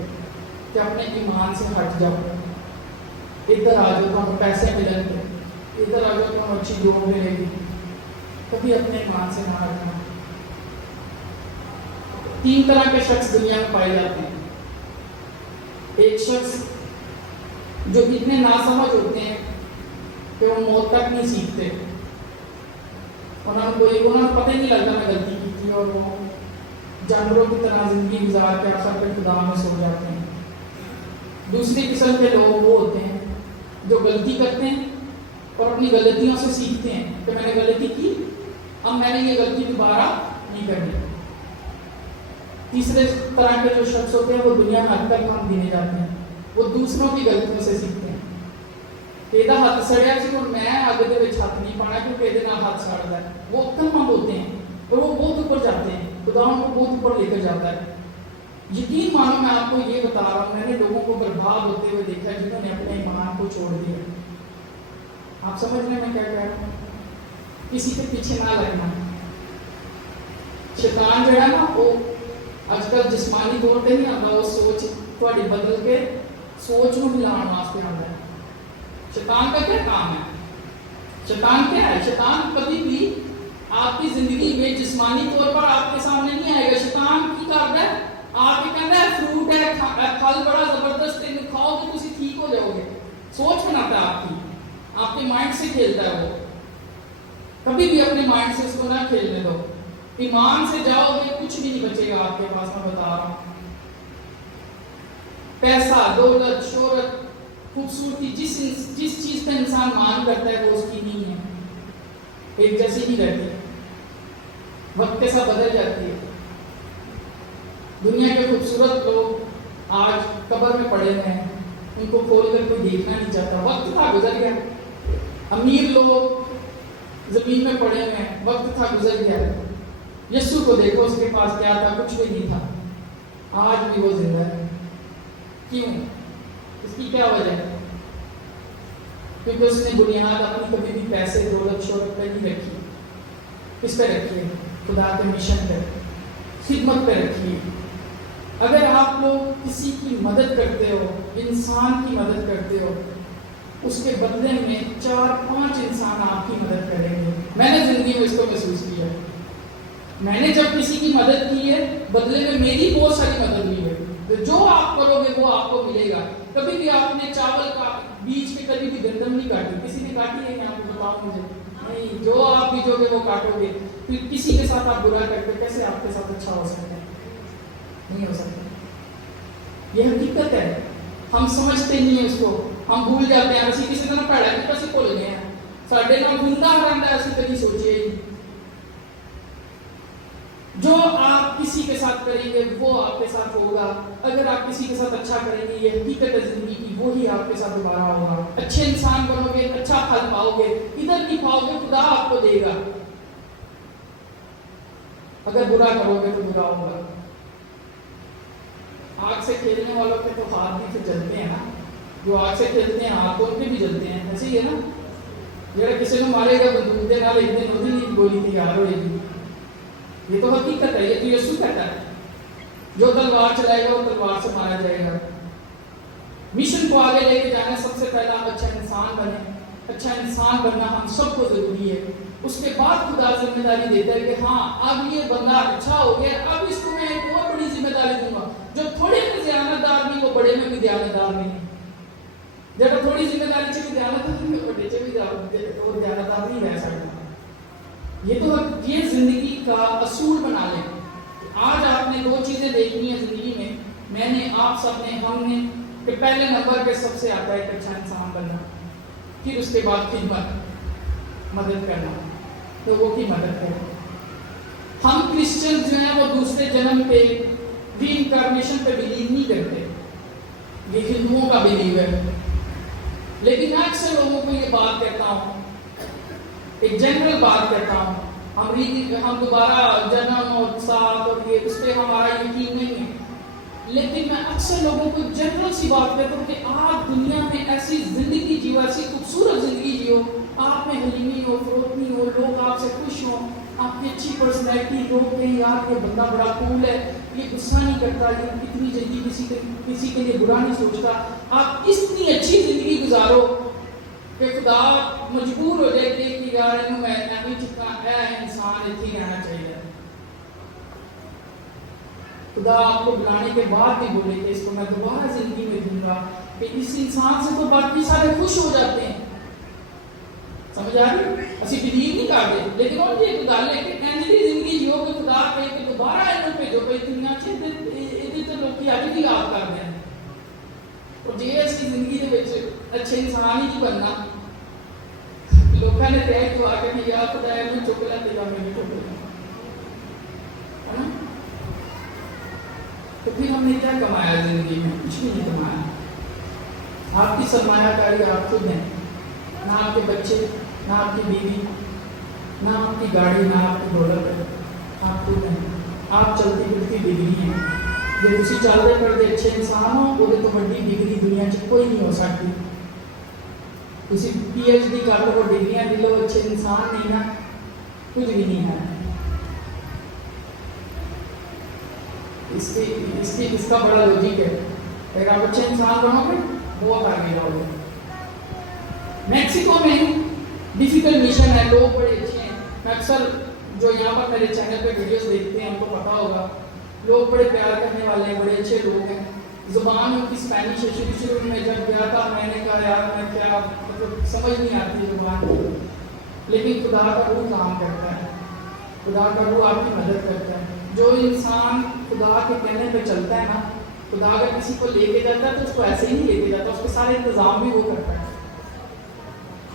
کہ اپنے ایمان سے ہٹ جاؤ, ادھر آ جاؤ تو پیسے ملیں گے, ادھر آ جاؤ تو اچھی جاب ملے گی, کبھی اپنے ایمان سے نہ ہٹنا. 3 طرح کے شخص دنیا میں پائے جاتے ہیں. ایک شخص جو اتنے ناسمجھ ہوتے ہیں کہ وہ موت تک نہیں سیکھتے, انہوں نے پتہ ہی نہیں لگتا میں غلطی کی تھی اور وہ جانوروں کی طرح زندگی گزار کے آخر پہ خدا میں سو جاتے ہیں. دوسری قسم کے لوگ وہ ہوتے ہیں جو غلطی کرتے ہیں اور اپنی غلطیوں سے سیکھتے ہیں کہ میں نے غلطی کی اب میں نے یہ غلطی دوبارہ نہیں کرنی. تیسرے طرح کے جو شخص ہوتے ہیں وہ دنیا میں اکثر کام دینے جاتے ہیں, وہ دوسروں کی غلطیوں سے سیکھتے ہیں. یہ ہاتھ سڑیا سی اور میں آگے ہاتھ نہیں پانا کیونکہ یہ ہاتھ سڑتا ہے. وہ کم مند ہوتے ہیں اور وہ بہت اوپر جاتے ہیں, خدا ان کو بہت اوپر لے کر جاتا ہے. یقین مانو میں آپ کو یہ بتا رہا ہوں, میں نے لوگوں کو برباد ہوتے ہوئے دیکھا ہے جنہوں نے اپنے ایمان کو چھوڑ دیا. آپ سمجھ رہے ہیں میں کیا کہہ رہا ہوں؟ کسی کے پیچھے نہ لگنا. شیطان جو ہے نا وہ آج کل جسمانی طور پہ نہیں آتا, وہ سوچ تھوڑی بدل کے سوچ کو ملانا واسطے آتا ہے. شیطان کا کیا کام ہے؟ شیطان کیا ہے؟ شیطان کبھی بھی آپ کی زندگی میں جسمانی طور پر آپ کے سامنے نہیں آئے گا. شیطان کی کرتا ہے آپ کے کہتا ہے فروٹ ہے پھل بڑا زبردست ہے کھاؤ تو تسی ٹھیک ہو جاؤ گے. سوچ بناتا ہے آپ کے مائنڈ سے کھیلتا ہے. وہ کبھی بھی اپنے مائنڈ سے اس کو نہ کھیلنے دو. ایمان سے جاؤ گے کچھ بھی نہیں بچے گا آپ کے پاس, میں بتا رہا ہوں. پیسہ, دولت, شہرت, خوبصورتی, جس چیز کا انسان مان کرتا ہے وہ اس کی نہیں ہے, ایک جیسی نہیں رہتی, وقت کے ساتھ بدل جاتی ہے. دنیا کے خوبصورت لوگ آج قبر میں پڑے ہوئے ہیں, ان کو کھول کر کوئی دیکھنا نہیں چاہتا, وقت تھا گزر گیا. امیر لوگ زمین میں پڑے ہوئے ہیں, وقت تھا گزر گیا. یسوع کو دیکھو, اس کے پاس کیا تھا؟ کچھ بھی نہیں تھا, آج بھی وہ زندہ ہے. کیوں؟ اس کی کیا وجہ ہے؟ کیونکہ اس نے بنیاد اپنی کبھی بھی پیسے, دولت, شہرت پہ نہیں رکھی. کس پہ رکھی ہے؟ خدا کے مشن پہ, خدمت پہ رکھی ہے. اگر آپ لوگ کسی کی مدد کرتے ہو, انسان کی مدد کرتے ہو, اس کے بدلے میں 4-5 انسان آپ کی مدد کریں گے. میں نے زندگی میں اس کو محسوس کیا ہے. میں نے جب کسی کی مدد کی ہے بدلے میں میری بہت ساری مدد ہوئی ہے. جو آپ کرو گے وہ آپ کو ملے گا. کبھی بھی آپ نے چاول کا بیچ کے کبھی بھی گندم نہیں کاٹی. کسی نے کاٹی ہے؟ یہاں پہ بتاؤ مجھے. نہیں, جو آپ بیجو گے وہ کاٹو گے. پھر کسی کے ساتھ آپ برا کرتے, کیسے آپ کے ساتھ اچھا ہو سکتا ہے؟ نہیں ہو سکتا. یہ حقیقت ہے. ہم سمجھتے نہیں ہیں اس کو, ہم بھول جاتے ہیں. اسی کسی طرح پڑھا ہے کسی بھول گئے ہیں. ساڈے نال گندا رہتا ہے, اسی کبھی سوچے ہی. جو آپ کسی کے ساتھ کریں گے وہ آپ کے ساتھ ہوگا. اگر آپ کسی کے ساتھ اچھا کریں گے, یہ حقیقت ہے زندگی کی, وہی آپ کے ساتھ دوبارہ ہوگا. اچھے انسان بنو گے, اچھا پھل پاؤ گے. ادھر نہیں پاؤ گے, خدا آپ کو دے گا. اگر برا کرو گے تو برا ہوگا. آگ سے کھیلنے والوں کے تو ہاتھ بھی پھر جلتے ہیں نا. جو آگ سے کھیلتے ہیں ہاتھ ان کے بھی جلتے ہیں. ایسے ہی ہے نا. جب کسی کو مارے گا بندوق دے نال ایک دن ہوتی گولی تیار ہوئے گی. یہ تو حقیقت ہے. یہ تو یسوع کہتا ہے جو تلوار چلائے گا وہ تلوار سے مارا جائے گا. مشن کو آگے لے کے جانا سب سے پہلا اچھا انسان بنے. اچھا انسان بننا ہم سب کو ضروری ہے. اس کے بعد خدا ذمہ داری دیتا ہے کہ ہاں اب یہ بندہ اچھا ہو گیا, اب اس کو میں ایک اور بڑی ذمہ داری دوں گا. جو تھوڑے میں دیانتدار نہیں وہ بڑے میں بھی دیانتدار نہیں. جب تھوڑی ذمہ داری چ بھی دیانت ہوتی ہے بڑے چ بھی دیانتدار نہیں رہ سکتا. یہ تو یہ زندگی کا اصول بنا لیں. آج آپ نے 2 چیزیں دیکھنی ہیں زندگی میں، میں نے، آپ سب نے، ہم نے، کہ پہلے نمبر پہ سب سے آتا ہے ایک اچھا انسان بننا، پھر اس کے بعد خدمت، مدد کرنا، لوگوں کی مدد کرنا. ہم کرسچن جو ہیں وہ دوسرے جنم پہ، ری انکارنیشن پہ بلیو نہیں کرتے، یہ ہندوؤں کا بلیو ہے. لیکن میں اکثر لوگوں کو یہ بات کہتا ہوں، ایک جنرل بات کہتا ہوں، ہم دوبارہ جنم اور ساتھ اور یہ اس پہ ہمارا یقین نہیں ہے. لیکن میں اکثر لوگوں کو جنرل سی بات کہتا ہوں کہ آپ دنیا میں ایسی زندگی جیو، ایسی خوبصورت زندگی جیو، آپ میں حلیمی ہو، فروتنی ہو، لوگ آپ سے خوش ہوں، آپ کی اچھی پرسنالٹی، لوگ کہیں یار یہ بندہ بڑا کول ہے، یہ غصہ نہیں کرتا، یہ اتنی جلدی کسی کے لیے برا نہیں سوچتا. آپ اتنی اچھی زندگی گزارو کہ خدا مجبور ہو جائے کہ یار میں چکا انسان اتنی رہنا چاہیے. خدا آپ کو بلانے کے بعد بھی بولے کہ اس کو میں دوبارہ زندگی میں دوں گا، کہ اس انسان سے تو باقی سارے خوش ہو جاتے ہیں. سمجھ آ رہی؟ اسی بلیو نہیں کرتے، لیکن اور یہ گل ہے کہ ایسی زندگی جیو کہ خدا کہے کہ دوبارہ انہوں بھیجو کوئی دنیا یہ تو لوگ اج بھی یاد کرتے ہیں. اور جی اسی زندگی کے اچھے انسان ہی نہیں بننا، لوگوں نے طے تو آ کے یا خدا میں چک لا تو میں بھی چک لا، ہے نا؟ تو پھر ہم نے کیا کمایا زندگی میں؟ کچھ بھی نہیں کمایا. آپ کی سرمایہ کاری آپ خود ہیں، نہ آپ کے بچے، نہ آپ کی بیوی، نہ آپ کی گاڑی، نہ آپ کی دولت ہے، آپ خود ہیں. آپ چلتی پھرتی ڈگری ہیں. جب اسی چلتے پھرتے اچھے انسان ہو وہ تو بڑی ڈگری دنیا چ کوئی نہیں ہو سکتی. اسی پی ایچ ڈی کر لو، ڈگریاں لے لو، اچھے انسان نہیں نا، کچھ بھی نہیں ہے. اس کا بڑا لوجک ہے. اگر آپ اچھے انسان بنو گے بہت آگے جاؤ گے. میکسیکو میں ڈیفیکلٹ مشن ہے، لوگ بڑے اچھے ہیں. میں اکثر جو یہاں پر میرے چینل پہ ویڈیوز دیکھتے ہیں ان کو پتا ہوگا، لوگ بڑے پیار کرنے والے ہیں، بڑے اچھے لوگ ہیں. زبان ان کی اسپینش ہے. شروع میں جب گیا تھا میں نے کہا یار میں کیا مطلب سمجھ نہیں آتی زبان، لیکن خدا کا روح کام کرتا ہے، خدا کا روح آپ کی مدد کرتا ہے. جو انسان خدا کے کہنے پہ چلتا ہے نا، خدا اگر کسی کو لے کے جاتا ہے تو اس کو ایسے ہی نہیں لے کے جاتا، اس کے سارے انتظام بھی وہ کرتا ہے،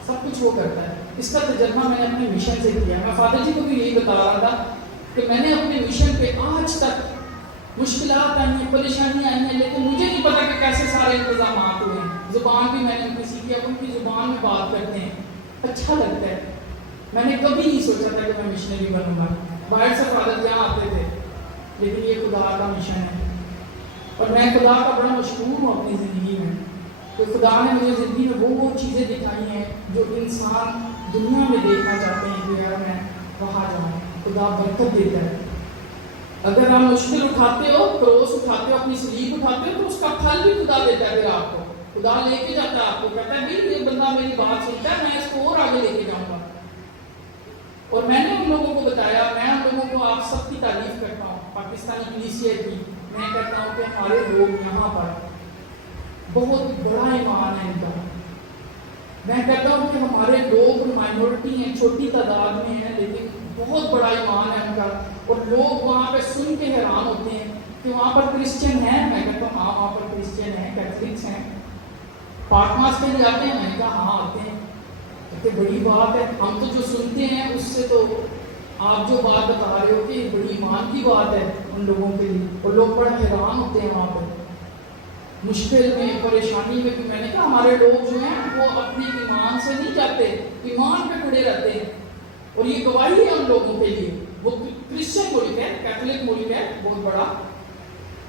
سب کچھ وہ کرتا ہے. اس کا تجربہ میں نے اپنے مشن سے کیا. میں فادر جی کو بھی یہی بتا رہا تھا کہ میں نے اپنے مشن پہ آج تک مشکلات آئی ہیں، پریشانی آئی ہیں، لیکن مجھے نہیں پتا کہ کیسے سارے انتظامات ہوئے ہیں. زبان بھی میں نے ان کی سیکھی، اب ان کی زبان میں بات کرتے ہیں، اچھا لگتا ہے. میں نے کبھی نہیں سوچا تھا کہ میں مشنری بنوں گا. باہر سے فادر یہاں آتے تھے، لیکن یہ خدا کا مشن ہے. اور میں خدا کا بڑا مشکور ہوں اپنی زندگی میں کہ خدا نے مجھے زندگی میں وہ چیزیں دکھائی ہیں جو انسان دنیا میں دیکھنا چاہتے ہیں کہ یار میں وہاں جاؤں. خدا برکت دیتا ہے. اگر آپ مشکل اٹھاتے ہو، کروس اٹھاتے ہو، اپنی سلیب اٹھاتے ہو، تو اس کا پھل بھی خدا دیتا ہے. پھر آپ کو خدا لے کے جاتا ہے، آپ کو کہتا ہے بھائی یہ بندہ میری بات سنتا ہے، میں اس کو اور آگے لے کے جاؤں گا. اور میں نے ان لوگوں کو بتایا، میں ان لوگوں کو آپ سب کی تعریف کرتا ہوں، پاکستانی کلیسیا کی. میں کہتا ہوں کہ ہمارے لوگ یہاں پر بہت بڑا ایمان ہے ان کا. میں کہتا ہوں کہ ہمارے لوگ مائنورٹی ہیں، چھوٹی تعداد میں ہیں، لیکن بہت بڑا ایمان ہے ان کا. اور لوگ وہاں پہ سن کے حیران ہوتے ہیں کہ وہاں پر کرسچن ہیں. میں کہتا ہوں ہاں وہاں پر کرسچن ہیں، کیتھولکس ہیں. پاک ماس کے لیے آتے ہیں؟ میں نے کہا ہاں آتے ہیں. کہتے بڑی بات ہے، ہم تو جو سنتے ہیں اس سے تو آپ جو بات بتا رہے ہو کہ بڑی ایمان کی بات ہے ان لوگوں کے لیے. اور لوگ بڑا حیران ہوتے ہیں وہاں پہ مشکل میں، پریشانی میں. کہ میں نے کہا ہمارے لوگ جو ہیں وہ اپنے ایمان سے نہیں جاتے، ایمان پہ کھڑے رہتے ہیں. اور یہ گواہی ہے ان لوگوں کے لیے. وہ کرسچن ملک ہے، کیتھولک ملک ہے بہت بڑا،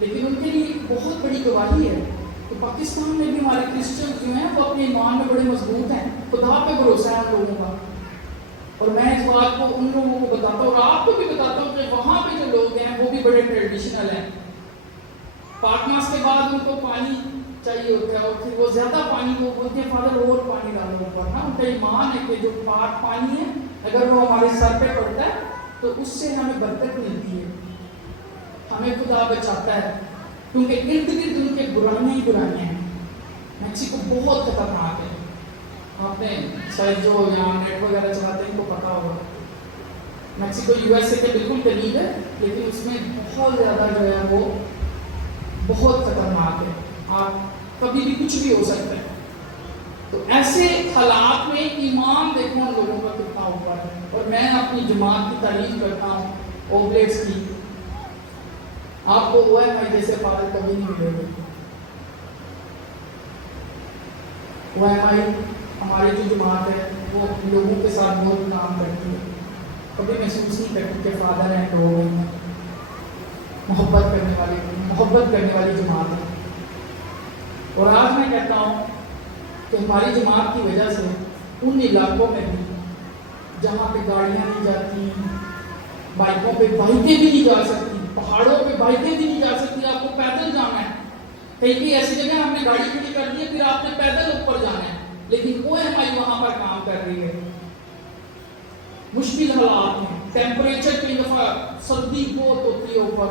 لیکن ان کے لیے بہت بڑی گواہی ہے. تو پاکستان میں بھی ہمارے کرسچن جو ہیں وہ اپنے ایمان میں بڑے مضبوط ہیں. خدا پہ بھروسہ ہے ان لوگوں کا. اور میں اس بات کو ان لوگوں کو بتاتا ہوں اور آپ کو بھی بتاتا ہوں کہ وہاں پہ جو لوگ ہیں وہ بھی بڑے ٹریڈیشنل ہیں. پاک ماس کے بعد ان کو پانی چاہیے ہوتا ہے، اور پھر وہ زیادہ پانی کو بولتے ہیں فادر اور پانی ڈالو اوپر. ہاں ان کا ایمان ہے کہ جو پاک پانی ہے اگر وہ ہمارے سر پہ پڑتا ہے تو اس سے ہمیں برکت ملتی ہے، ہمیں خدا بچاتا ہے. کیونکہ ارد گرد ان کے برائیاں ہی برائیاں ہیں. मैक्सिको बहुत खतरनाक है। आपने शायद जो यहाँ नेट वगैरह चलाते हैं इनको पता होगा। मैक्सिको यूएसए के बिल्कुल करीब है, लेकिन उसमें बहुत ज़्यादा जो है वो बहुत खतरनाक है। आप कभी भी कुछ भी हो सकता है। तो ऐसे हालात में ईमान देखो उन लोगों का कितना ऊपर है। और मैं अपनी जमात की तारीफ करता हूँ ओबलेट्स की। आपको OMI जैसे फादर कभी नहीं मिलेंगे। OMI हमारी जो जमात है वो लोगों के साथ बहुत काम करती है। कभी महसूस नहीं करती कि फादर हैं लोग हैं। मोहब्बत करने वाली जमात है। और आज मैं कहता हूँ कि हमारी जमात की वजह से उन इलाकों में भी जहाँ पे गाड़ियाँ नहीं जाती, बाइकों पे बाइकें भी नहीं जा सकती, पहाड़ों पे बाइकें भी नहीं जा सकती, आपको पैदल जाना है। कहीं भी ऐसी जगह हमने गाड़ी खड़ी कर दी है, फिर आपने पैदल ऊपर जाना है, लेकिन OMI वहाँ पर काम कर रही है। मुश्किल हालात में टेम्परेचर कई दफा सर्दी बहुत होती है ऊपर,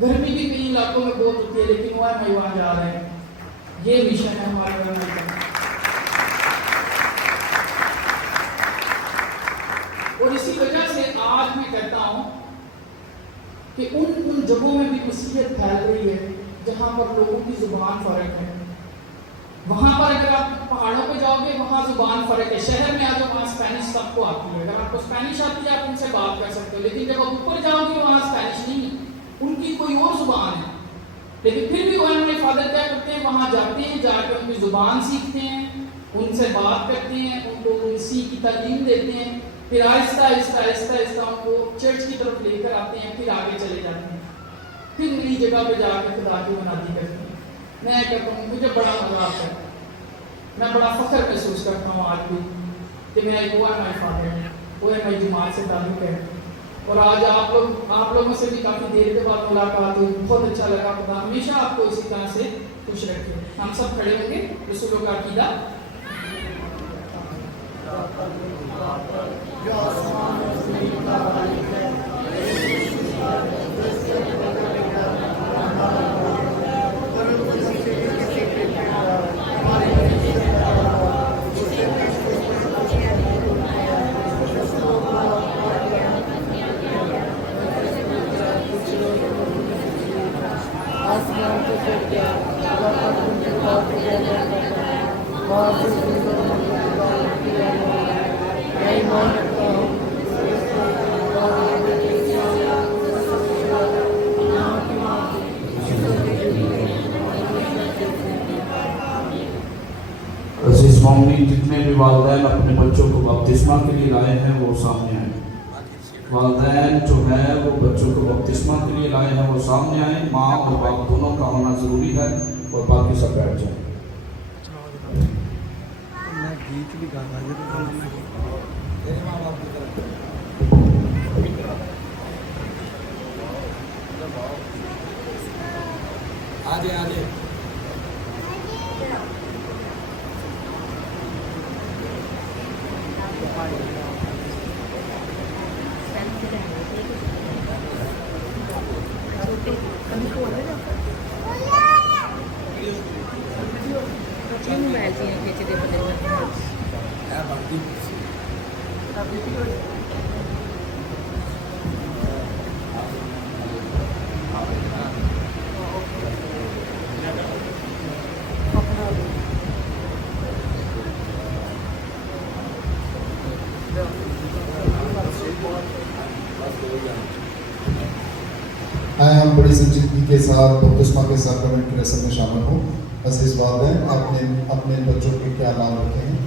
गर्मी भी कई इलाकों में बहुत होती है, लेकिन OMI वहाँ जा रहे हैं। ये मिशन है हमारे OMI का। और इसी वजह से आज मैं कहता हूँ कि उन जगहों में भी मसीहत फैल रही है जहाँ पर लोगों की जुबान फर्क है। वहाँ पर अगर आप पहाड़ों पे जाओगे वहाँ जुबान फर्क है। शहर में आज वहाँ स्पेनिश सबको आती है, अगर आपको स्पेनिश आती है आप उनसे बात कर सकते हो, लेकिन जब आप ऊपर जाओगे वहाँ स्पेनिश नहीं है, उनकी कोई और जुबान है। लेकिन फिर भी OMI फादर क्या करते हैं, वहाँ जाते हैं, जाकर उनकी जुबान सीखते हैं, उनसे बात करते हैं, उनको उनसी की तालीम देते हैं, फिर आहिस्ता आहिस्ता उनको चर्च की तरफ लेकर आते हैं, फिर आगे चले जाते हैं, फिर नई जगह पे जाकर खुदा की मनादी करते हैं। मैं कहता हूँ मुझे बड़ा मजा आता है, मैं बड़ा फख्र महसूस करता हूँ आज भी कि मैं एक OMI फादर हूँ, OMI जमात से ताल्लुक़ है। और आज आप लोगों से भी काफ़ी देर के बाद मुलाकात हुई, बहुत अच्छा लगा। खुदा हमेशा आपको इसी तरह से खुश रखे। हम सब खड़े होंगे, रसूलों का अकीदा। जितने भी वालिदैन अपने बच्चों को बपतिस्मा के लिए लाए हैं वो सामने आए। वालिदैन जो है वो बच्चों को बपतिस्मा के लिए लाए हैं वो सामने आए। माँ और बाप दोनों का होना जरूरी है और बाकी सब बैठ जाए। आजे आए हम बड़ी संजीदगी के साथ बपतिस्मा के साक्रामेंट की रस्म में शामिल हों। बस इस बात है आपने अपने बच्चों के क्या नाम रखे हैं?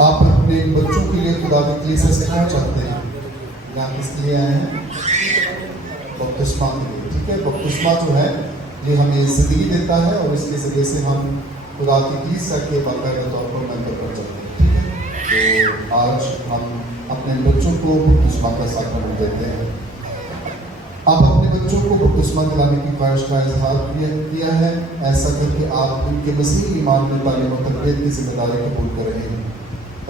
आप अपने बच्चों के लिए खुदा की कलीसिया से क्या चाहते हैं? या किस लिए आए हैं? बपतिस्मा के लिए। ठीक है, बपतिस्मा जो है ये हमें जिंदगी देता है और इसके जरिए से हम खुदा की कलीसिया के बाकायदा तौर पर मेंबर बन जाते हैं। तो आज हम अपने बच्चों को बपतिस्मा का साक्रामेंट देते हैं। आप अपने बच्चों को बपतिस्मा दिलाने की ख्वाहिश का इजहार किया है। ऐसा करके आप उनके मसीही ईमान में तालीम और तरबियत की जिम्मेदारी कबूल कर रहे हैं।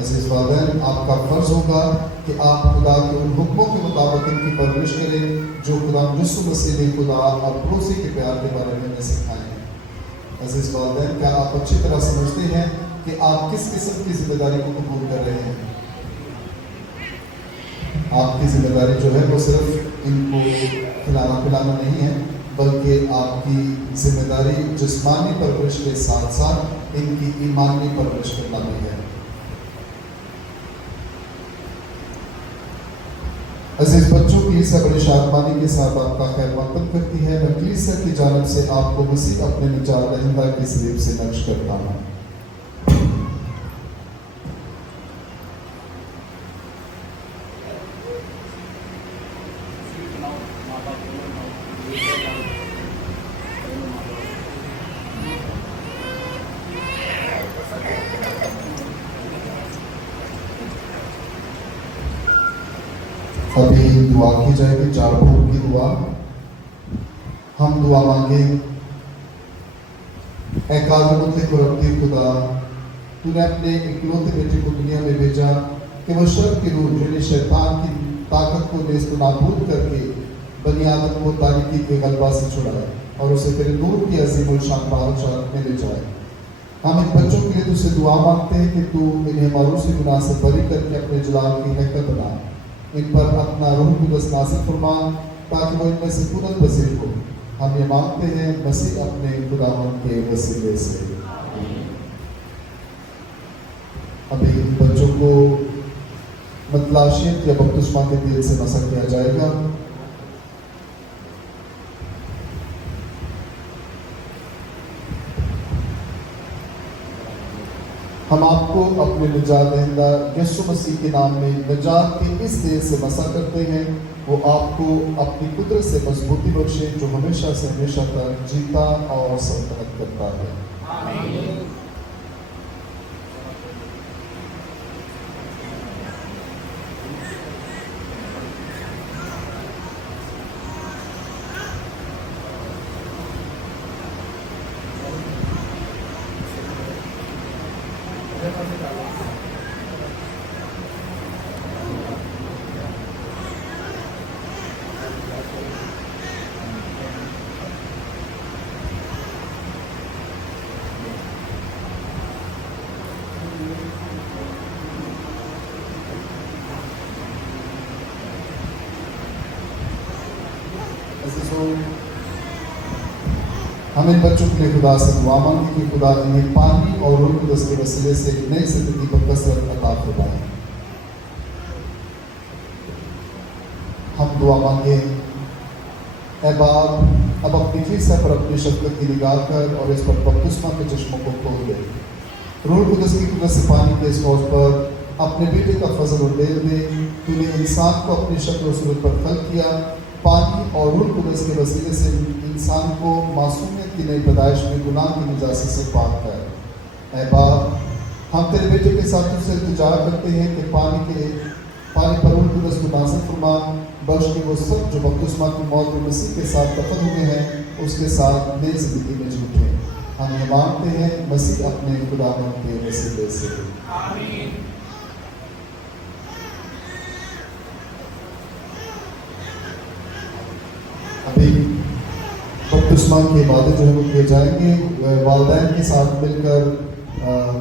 अज़ीज़ वालिदैन, आपका फ़र्ज़ होगा कि आप खुदा के उन हुक्मों के मुताबिक इनकी परवरिश करें जो खुदा यीशु मसीह ने खुदा और पड़ोसी के प्यार के बारे में हमें सिखाए हैं। अज़ीज़ वालिदैन, क्या आप अच्छी तरह समझते हैं कि आप किस किस्म की जिम्मेदारी को कबूल कर रहे हैं? आपकी जिम्मेदारी जो है वो सिर्फ इनको खिलाना पिलाना नहीं है, बल्कि आपकी जिम्मेदारी जिस्मानी परवरिश के साथ साथ इनकी ईमानी परवरिश करना भी है। अजीज बच्चों की इस बड़ी शादमानी के साथ आपका खैर मकदम करती है। मैं कलीसिया की जानिब से आपको मसीह अपने निजात दहिंदा की सलीब से नक्श करता हूँ। अभी दुआ की जाएगी, चार भूख की दुआ। हम दुआ मांगे। ऐ कादिर मुतलक और अब्दी खुदा, तूने अपने इकलौते बेटे को दुनिया में भेजा कि वह शर की रूह जिन्हें शैतान की ताकत को नेस्त नाबूद करके बनी आदम को तारीकी के गलबा से छुड़ाए और उसे तेरे नूर की अजीम और शान बादशाह में ले जाए। हम इन बच्चों के लिए तुझसे दुआ मांगते हैं कि तू इन्हें मारूसी गुनाह से बरी करके अपने जलाल की हैकत बना, इन पर अपना रूह कुदस नाज़िल फरमा ताकि वो इनमें से पूरन बसीर हो। हम ये मांगते हैं मसीह अपने खुदावंद के वसीले से। अभी इन बच्चों को मतलाशियत या बपतिस्मा के तेल से मसा किया जाएगा। हम आपको अपने निजात दहिंदा यीशु मसीह के नाम में निजात के इस तेल से मसा करते हैं। वो आपको अपनी कुदरत से मजबूती बख्शे जो हमेशा से हमेशा तक जीता और सल्तनत करता है। आमीन। हम इन बच्चों के लिए खुदा से दुआ मांगे कि खुदा इन्हें पानी और रूह कुदस के वसीले से नई जिंदगी पर कसरत अता फरमाए। हम दुआ मांगे। ऐ बाप, अब अपनी कलीसिया पर अपनी शफ़क़त की निगाह कर और इस पर बपतिस्मा के चश्मों को खोल दे। रूह कुदस की कुदरत से पानी के इस हौज पर अपने बेटे का फजल उड़ेल दे। तूने इंसान को अपनी शक्ल और सूरत पर खल्क़ किया। पानी और रूह कुदस के वसीले से इंसान को मासूमियत की नई पैदाइश में गुनाह की निजात से पाक कर। ऐ बाप, हम तेरे बेटे के साथ तुझसे इल्तिजा करते हैं कि पानी पर रूह कुदस को नाज़िल फरमा, बख्श के वो सब जो बपतिस्मा की मौत में मसीह के साथ दफन हुए हैं उसके साथ नई जिंदगी में जुटे। हम ये मांगते हैं मसीह अपने खुदावंद के वसीले से। आमीन। अभी बपतिस्मा की इबादत जो है वो किए जाएंगे। वालिदैन के साथ मिलकर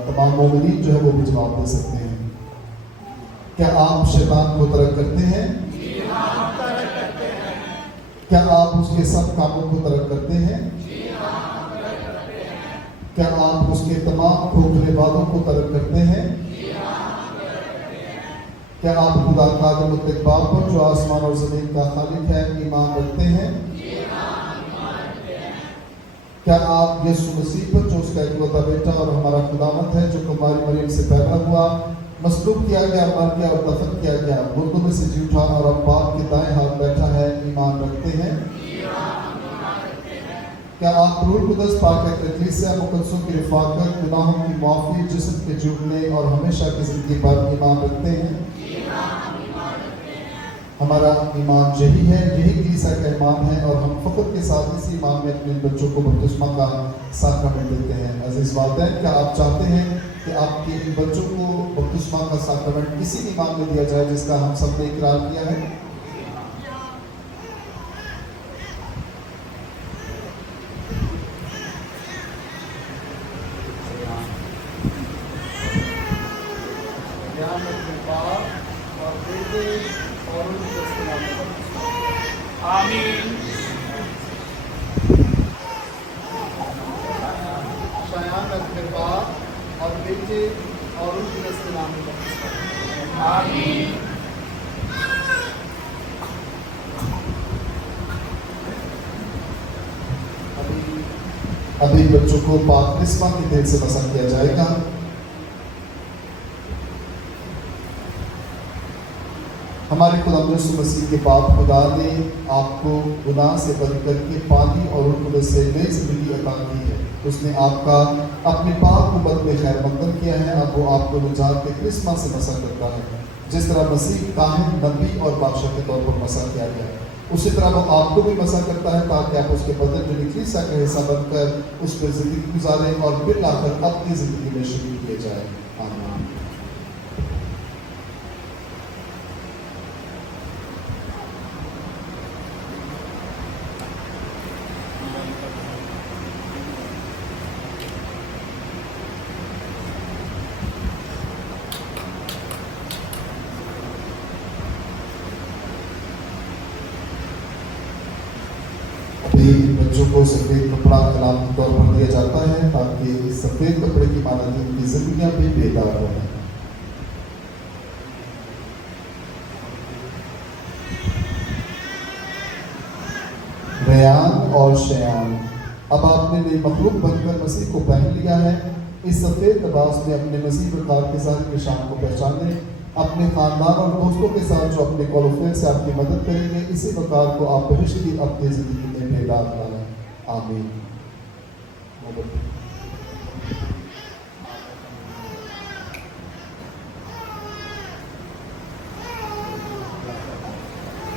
तमाम मोमिनीन जो है वो भी जवाब दे सकते हैं। क्या आप शैतान को तरक करते हैं? क्या आप उसके सब कामों को तरक करते हैं? क्या आप उसके तमाम खोखले वादों को तरक करते हैं? क्या आप खुदा कादिर मुतलक बाप पर जो आसमान और ज़मीन का खालिक है ईमान रखते हैं? क्या आप यीशु मसीह पर जो उसका इकलौता बेटा और हमारा खुदावंद है जो कुमारी मरियम से पैदा हुआ, मसलूब किया गया, मर गया और दफन किया गया, मुर्दों में से जी उठा और अब बाप के दाएं हाथ बैठा है, ईमान रखते हैं? क्या आप रूह कुदस पाक कलीसिया मुकद्दसों की रिफाकत, गुनाहों की माफ़ी, जिस्म के जुड़ने और हमेशा की ज़िंदगी पर ईमान रखते हैं? हमारा ईमान यही है, यही कलीसिया का ईमान है और हम फ़ख्र के साथ इसी ईमान में अपने बच्चों को बपतिस्मा का साक्रामेंट देते हैं। अज़ीज़ वालिदैन, क्या आप चाहते हैं कि आपके इन बच्चों को बपतिस्मा बपतिस्मा का साक्रामेंट किसी ईमान में दिया जाए जिसका हम सब ने इकरार किया है। और बेटे और उनके नाम में बपतिस्मा। आमीन। शयान अपने बाप और बेटे और उनके नाम में बपतिस्मा। आमीन। अभी बच्चों को बपतिस्मा के तेल से मसा किया जाएगा। हमारे खुदा यीशु मसीह के बाद खुदा ने आपको गुनाह से बच करके पानी और उनको से नई जिंदगी अता की है। उसने आपका अपने पाप उम्मत में खैर मकदम किया है। अब वो आपको निजात के क्रिस्मा से मसा करता है। जिस तरह मसीह काहिन, नबी और बादशाह के तौर पर मसा किया गया है, उसी तरह वो आपको भी मसा करता है ताकि आप उसके बदन में कलीसिया का हिस्सा बनकर उस पर जिंदगी गुजारें और फिर लाकर अपनी जिंदगी में शरीक किए जाए। आमीन। बच्चों को सफेद कपड़ा कलाम के तौर पर दिया जाता है ताकि इस सफेद कपड़े की मानद उनकी जिंदगियां भी बेदार हो। रयान और शयान, अब आपने नई मखलूक बनकर मसीह को पहन लिया है। इस सफेद लिबास में अपने मसीह वकार के ज़ाहिर निशान को पहचानने, अपने खानदान और दोस्तों के साथ जो अपने क्वालिफायर से आपकी मदद करेंगे, इसी वकार को आप भविष्य की अपनी जिंदगी में बेदार बनाएं। आमीन।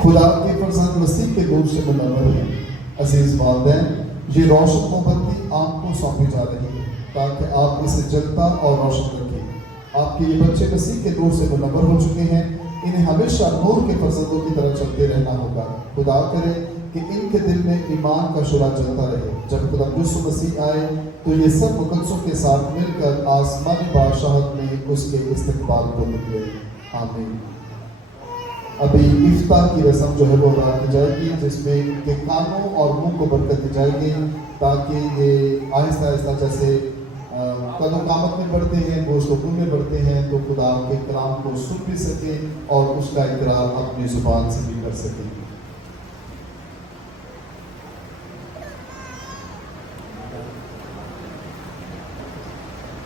खुदा के फरज़ाद मसीह के दूर से मुनव्वर है। अजीज वालिदैन, ये रोशन मोमबत्ती आपको सौंपी जा रही है ताकि आप इसे जलता और रोशन रखें। आपके ये बच्चे मसीह के नूर से मुनव्वर हो चुके हैं। इन्हें हमेशा नूर के फरजंदों की तरह चलते रहना होगा। खुदा करे कि इनके दिल में ईमान का शुरा जलता रहे। जब खुदा यीशु मसीह आए तो ये सब मुकद्दसों के साथ मिलकर आसमानी बादशाहत में उसके इस्तकबाल को निकले। आमीन। अभी इफ्तार की रस्म जो है वो अदा की जाएगी, जिसमें इनके कानों और मुंह को बरकत दी जाएगी ताकि ये आहिस्ता आहिस्ता जैसे कदम कामत में बढ़ते हैं, गोश्त में बढ़ते हैं, तो खुदा के कलाम को सुन भी सके और उसका इकरार अपनी जुबान से भी कर सके।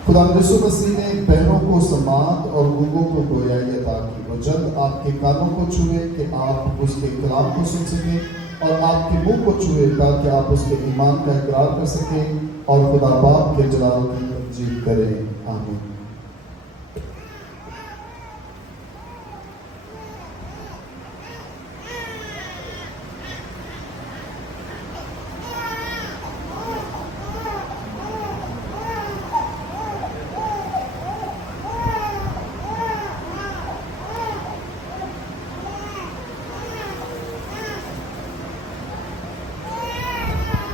खुदा यीशु मसीह ने बहनों को समात और गूंगों को गोयाई अता की। वो जल्द आपके कानों को छुए कि आप उसके कलाम को सुन सकें और आपके मुंह को छुए ताकि आप उसके ईमान का इकरार कर सकें और खुदा बाप के जलाल की तमजीद करें। आमीन।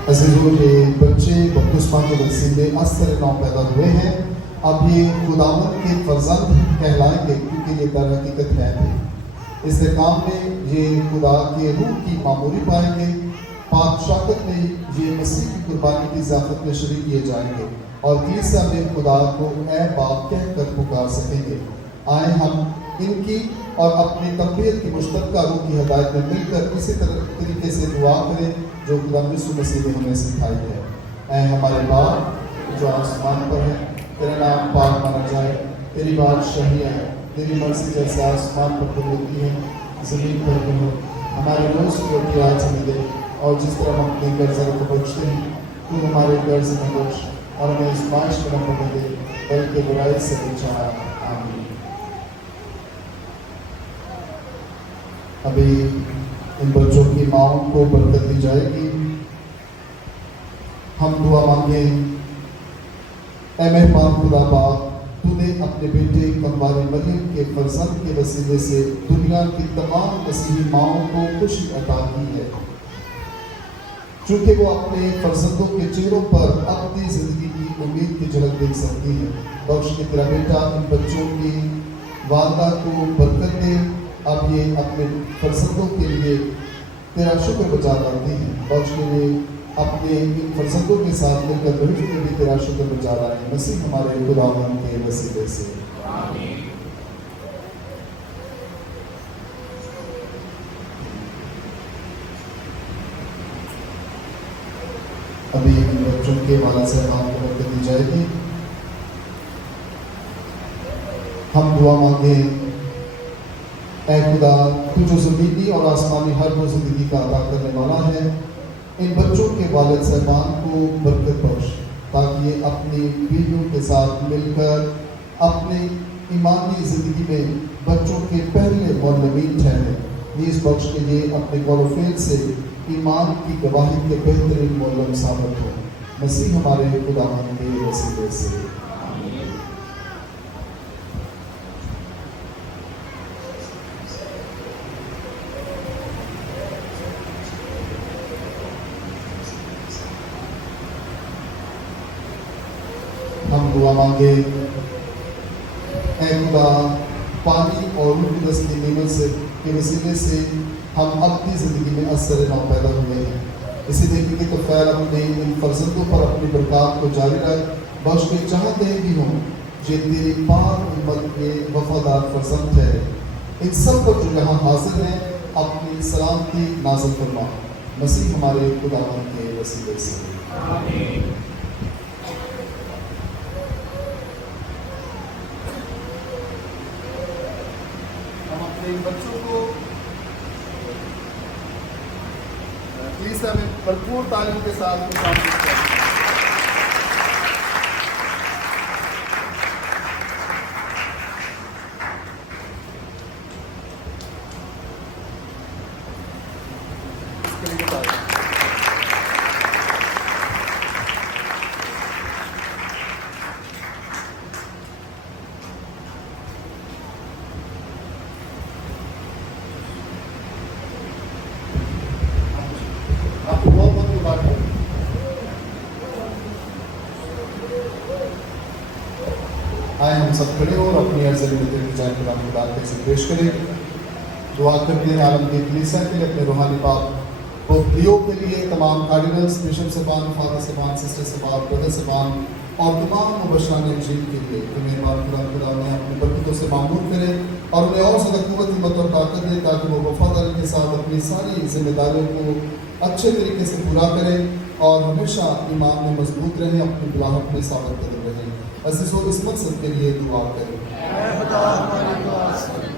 अज़ीज़ों, ये बच्चे बपतिस्मा के वसीले असर नौ पैदा हुए हैं। अब ये खुदावंद के फर्जंद कहलाएंगे क्योंकि ये दर हकीकत है। इस काम में ये खुदा के रूह की मामूली पाएंगे। पाकशाकत में ये मसीह की कुर्बानी की ज़ियाफ़त में शरीक किए जाएंगे और तीसरा में खुदा को ऐ बाप कह कर पुकार सकेंगे। आए हम इनकी और अपनी तबीयत की मुश्तरका रूह की हदायत में मिलकर इसी तरीके से दुआ करें जो खुदा यीशु मसीह ने हमें सिखाई है। ऐ हमारे बाप जो आसमान पर है, तेरा नाम पाक माना जाए, तेरी बादशाही है, तेरी मर्जी जैसे आसमान पर तो होती है ज़मीन पर भी हो। हमारे रोज़ की रोटी आज हमें दे और जिस तरह हम अपने कर्ज़ों को बख्शते हैं, तू हमारे कर्ज में बख्श और हमें आज़माइश में न पड़ने दे बल्कि बुराई से बचा। आमीन। अभी इन बच्चों की माँओं को बरकत दी जाएगी। हम दुआ मांगे। ऐ मेहरबान खुदा बाप, तूने अपने बेटे कमवारी मरियम के फर्जंद के वसीले से दुनिया की तमाम मसीही माओं को खुशी अता की है, चूँकि वो अपने फर्जंदों के चेहरों पर अपनी जिंदगी की उम्मीद की झलक देख सकती है। बख्श के तेरा बेटा इन बच्चों की वालदा को बरकत दे। अब ये अपने फर्जंदों के लिए तेरा शुक्र बजा करती है। बख्श के लिए अपने इन फर्जंदों के साथ मिलकर भविष्य में भी तेरा शुक्र बजा रहा है, मसीह हमारे खुदावंद के वसीले से। अभी इन बच्चों के वालिद साहब को बरकत दी जाएगी। हम दुआ मांगे, ऐ खुदा तू जो ज़मीनी और आसमानी हर वो जिंदगी का अता करने वाला है, इन बच्चों के वालिद साहबान को बरकत बख्श, ताकि ये अपनी बीवियों के साथ मिलकर अपनी ईमानी ज़िंदगी में बच्चों के पहले मौलवीन ठहरे। नीज़ बख्श के लिए अपने कौल से ईमान की गवाही के बेहतरीन मौलम साबित हो, मसीह हमारे खुदावंद के वसीले से। हम दुआ मांगे, ऐ खुदा पानी और रूह की दस्ती नेमत से के वसीले से हम अपनी ज़िंदगी में असर नौ पैदा हुए हैं। इसी देखिए तो खैर अपने इन फर्जंदों पर अपनी बरकत को जारी रख। बख्श के चाहते भी हों जे तेरी पाक उम्मत के वफादार फर्जंद है, इन सब पर जो यहाँ हाजिर हैं अपनी सलामती नाज़िल फरमा, मसीह हमारे खुदावंद के वसीले से। इन बच्चों को कलीसिया में भरपूर तालीम के साथ शामिल करें। इसके लिए बता दें। आपको बहुत बहुत मुबारक। आए हम सब खड़े हो और अपनी अर्ज़ से पेश करें। दुआ करते हैं आलम की कलीसिया के लिए, अपने रूहानी बाप पोप लियो के लिए, तमाम कार्डिनल्स, बिशप साहबान, फादर साहबान, सिस्टर साहबान, ब्रदर साहबान और तमाम मुबशरान इंजील के लिए कि मेहरबान खुदा ने अपनी बरकतों से मामूर करे और उन्हें और ज़्यादा क़ुव्वत, हिम्मत और ताकत दे, ताकि वो वफादारी के साथ अपनी सारी जिम्मेदारियों को अच्छे तरीके से पूरा करें और हमेशा ईमान में मजबूत रहें, अपनी बिलाहट में साबित कदम रहें। अज़ीज़ों, इस मकसद के लिए दुआ करें।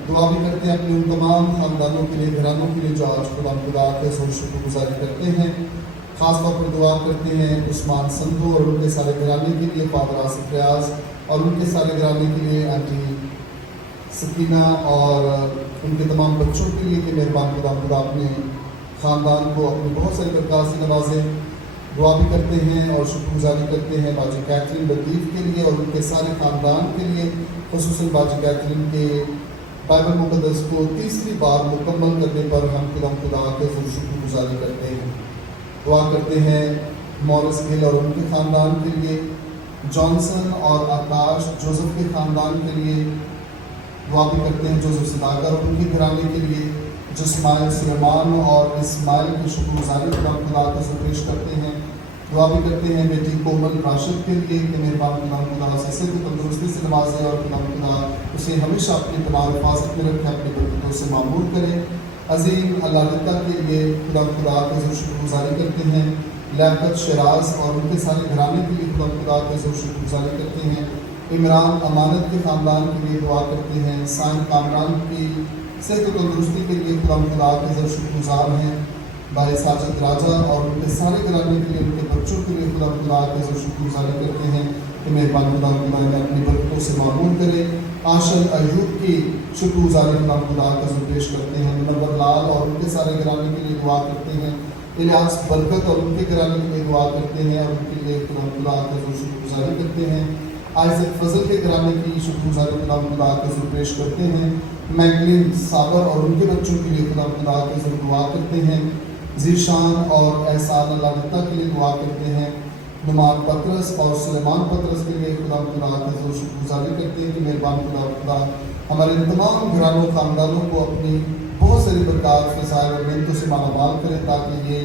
दुआ भी करते हैं अपने उन तमाम खानदानों के लिए, घरानों के लिए जो आज खुदा के शुक्रगुजारी करते हैं। ख़ास तौर पर दुआ करते हैं उस्मान संधू और उनके सारे घराने के लिए, फादर आसिफ रियाज और उनके सारे घराने के लिए, आंटी सकीना और उनके तमाम बच्चों के लिए कि मेहरबान खुदा अपने ख़ानदान को अपनी बहुत सारी बरकत से नवाजे। दुआ भी करते हैं और शुक्रगुजारी करते हैं बाजी कैथरीन लतीफ़ के लिए और उनके सारे ख़ानदान के लिए, ख़ुसूसन बाजी कैथरीन के बाइबल मुक़द्दस को तीसरी बार मुकम्मल करने पर हम खुदा के शुक्रगुजारी करते हैं। दुआ करते हैं मॉरिस गिल और उनके ख़ानदान के लिए, जॉनसन और आकाश जोसेफ के ख़ानदान के लिए। दुआ भी करते हैं जोसेफ सदागर और उनके घराने के लिए, जस्माइल सुलेमान और इस्माइल की शुक्रगुजारी खुदा को पेश करते हैं। दुआ भी करते हैं बेटी कोमल राशिद के लिए कि मेहरबान खुदा से सेहत तंदुरुस्ती से नवाजे और खुदा उसे हमेशा अपनी तमाम हिफाजत में रखे, अपनी बरकतों से मामूर करे। अजीम अल्लाह के लिए खुदा के शुक्रगुजारी करते हैं। लियाकत शराज और उनके सारे घराने के लिए खुदा के शुक्रगुजारी करते हैं। इमरान अमानत के ख़ानदान के लिए दुआ करते हैं। साइन कामरान की सेहत तंदुरुस्ती के लिए खुदा के शुक्रगुजार हैं। भाई साजिद राजा और उनके सारे घराने के लिए, उनके बच्चों के लिए खुदा के शुक्रगुजारी करते हैं कि मेहरबान खुदा ने अपनी बरकतों से मामूर करे। आशल अयूब की शुक्रगुजारी खुदा के पेश करते हैं। मुनव्वर लाल और उनके सारे घराने के लिए दुआ करते हैं। इलियास बरकत और उनके घराने के लिए दुआ करते हैं और उनके लिए खुदा के शुक्रगुजारी करते हैं। आइजक फजल के घराने की शुक्रगुजारी खुदा के हुज़ूर पेश करते हैं। मैगलिन साबर और उनके बच्चों के लिए खुदा के हुज़ूर दुआ करते हैं। जीशान और एहसान अल्लाह के लिए दुआ करते हैं। नुमान पतरस और सुलेमान पतरस के लिए खुदा के हुज़ूर शुक्रगुजारी करते हैं कि मेहरबान खुदा हमारे तमाम घरानों ख़ानदानों को अपनी बहुत सारी बरक़ात फ़ज़ाइल और नेमतों से मालामाल करें, ताकि ये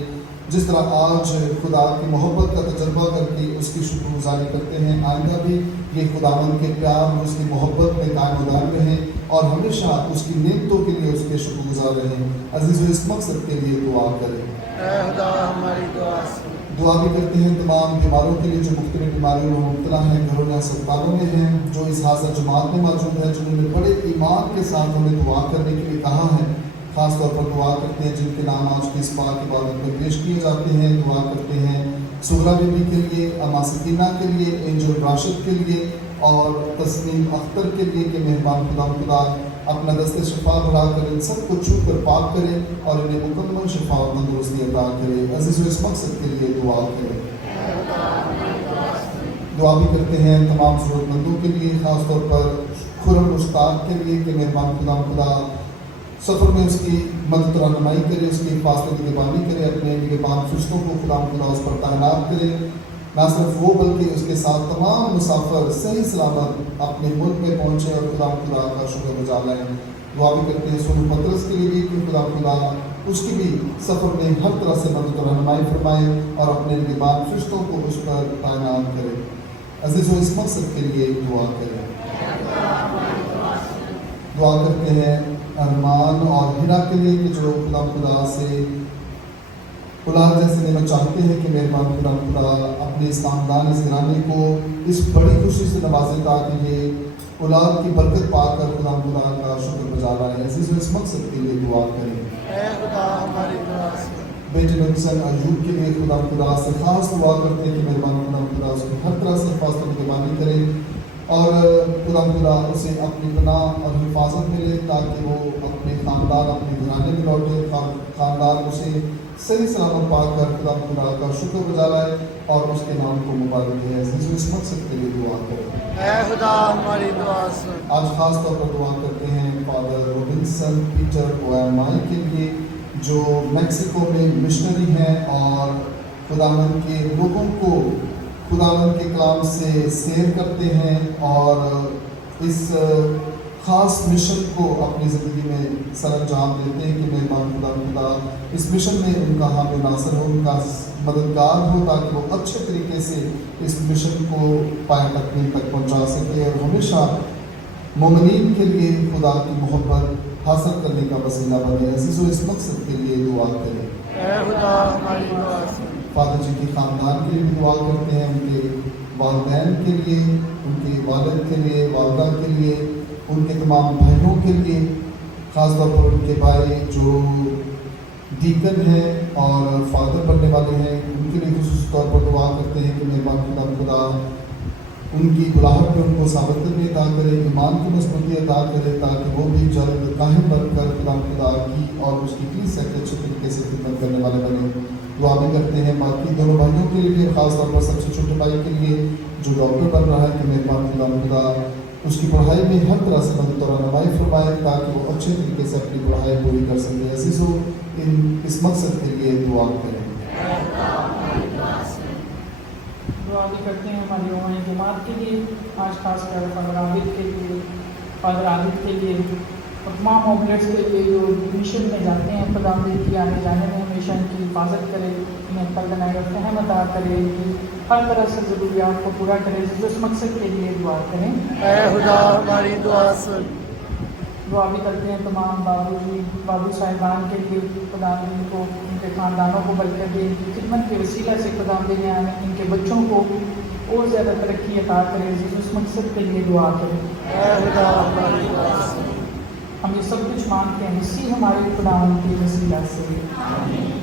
जिस तरह आज खुदा की मोहब्बत का तजर्बा करके उसकी शुक्रगुजारी करते हैं, आइंदा भी ये खुदावंद के प्यार और उसकी मोहब्बत में कायम दायम रहें और हमेशा उसकी नेमतों के लिए उसके शुक्रगुजार रहें। अज़ीज़ इस मकसद के लिए दुआ करें। खुदा हमारी दुआ भी करते हैं तमाम बीमारों के लिए जो मुख्तलिफ बीमारियों में मुब्तला हैं, घरों में अस्पतालों में हैं, जो इस हाज़िर जमात में मौजूद है, जिन्होंने बड़े ईमान के साथ हमें दुआ करने के लिए कहा है। ख़ास तौर पर दुआ करते हैं जिनके नाम आज की इस पाक इबादत में पेश किए जाते हैं। दुआ करते हैं सुगरा बीबी के लिए, अम्मा सकीना के लिए, एंजल राशिद के लिए और तस्नीम अख्तर के लिए कि मेहमान खुदा अपना दस्ते शफा बढ़ा कर इन सबको छू कर पाक करे और इन्हें मुकम्मल शफा और तंदुरुस्ती अता करे। अज़ीज़ इस मकसद के लिए दुआ करें। दुआ भी करते हैं तमाम ज़रूरतमंदों के लिए, ख़ास तौर पर खुरम मुश्ताक के लिए कि मेहमान खुदा सफ़र में उसकी मदद रहनुमाई करे, उसकी हिफाजत निगरानी करे, अपने निगहबान फरिश्तों को खुदा उस पर तैनात करे। ना सिर्फ वो बल्कि उसके साथ तमाम मुसाफिर सही सलामत अपने मुल्क में पहुँचे और खुदा का शुक्र गुज़ार रहें। दुआ भी करते हैं सोनू पतरस के लिए भी कि खुदा उसकी भी सफ़र में हर तरह से मदद रहनुमाई फरमाए और अपने निगहबान फरिश्तों को उस पर तैनात करे। अज़ीज़ों इस मकसद के लिए दुआ करें। दुआ करते हैं अरमान और हिरा के लिए कि जो खुदा से औलाद जैसे नेमत चाहते हैं कि मेहरबान खुदा अपने इस ख़ानदान इस घराने को इस बड़ी खुशी से नवाजे, ताकि ये औलाद की बरकत पाकर खुदा का शुक्र गुज़ार रहे। अज़ीज़ों इस मकसद के लिए दुआ करें। खुदा हमारी दुआ सुन। बेटे नबीसन अयूब के लिए खुदा से ख़ास दुआ करते हैं कि मेहरबान खुदा उसकी हर तरह से हिफाजत निगरानी करे और खुदा उसे अपनी पनाह और हिफाजत मिले, ताकि वो अपने ख़ानदान अपने घराने में लौटे, ख़ानदान उसे सही सलामत पाकर खुदा का शुक्र गुज़ारे और उसके नाम को मुबारक दे। अज़ीज़ों इस मकसद के लिए दुआ करें। खुदा हमारी दुआ सुन। आज ख़ास तौर पर दुआ करते हैं फादर रॉबिन्सन पीटर ओएमाई के लिए, जो मैक्सिको में मिशनरी हैं और खुदावंद के लोगों को खुदावंद के कलाम से सैर करते हैं और इस ख़ास मिशन को अपनी ज़िंदगी में सर अंजाम देते हैं कि मेहमान खुदा इस मिशन में उनका हामी नासर हो, उनका मददगार हो, ताकि वो अच्छे तरीके से इस मिशन को पाए तकमील तक पहुँचा सके और हमेशा मोमिनीन के लिए खुदा की मोहब्बत हासिल करने का वसीला बने। अज़ीज़ों इस मकसद के लिए दुआ करें। खुदा हमारी दुआ सुन। फादर जी के ख़ानदान के लिए भी दुआ करते हैं, उनके वालिदैन के लिए, उनके वालिद के लिए, वालदा के लिए, उनके तमाम भाइयों के लिए, ख़ास तौर पर उनके भाई जो डीकन हैं और फादर बनने वाले हैं, उनके लिए ख़ुसूस तौर पर दुआ करते हैं कि मेहरबान खुदा उनकी बुलाहट में उनको साबित करने अता करे, ईमान की मजबूती अता करे, ताकि वो भी जल्द कायम बनकर खुदा की और उसकी कलीसिया के अच्छे तरीके से खिदमत करने वाले बने। दुआ भी करते हैं बाकी दोनों भाइयों के लिए, ख़ास तौर पर सबसे छोटे भाई के लिए जो डॉक्टर बन रहा है कि मेहरबान खुदा उसकी पढ़ाई में हर तरह से मदद और रहनुमाई फरमाए, ताकि वो अच्छे तरीके से अपनी पढ़ाई पूरी कर सके। अज़ीज़ों इस मकसद के लिए दुआ करें। दुआ भी करते हैं हमारी रोहानी जमात के लिए, आज खास कर फादर आबिद के लिए, फादर आबिद के लिए और तमाम ऑपरेट्स के लिए जो मिशन में जाते हैं। खुदा की आने जाने में हमेशा इनकी हिफाजत करे, इन्हें कल्पनाएँ और फहम अता करे, इनकी हर तरह से ज़रूरियात को पूरा करे। इस मकसद के लिए दुआ करें। खुदा हमारी दुआ सुन। दुआ भी करते हैं तमाम बाबू साहिबान के लिए, खुदा को उनके ख़ानदानों को बरकत दे, इनकी खिदमत के वसीला से खुदा देने आए इनके बच्चों को और ज़्यादा तरक्की अता करें। उस मकसद के लिए दुआ करें। खुदा हमारी दुआ सुन। हम ये सब कुछ मांगते हैं इसी हमारे खुदा के वसीला से।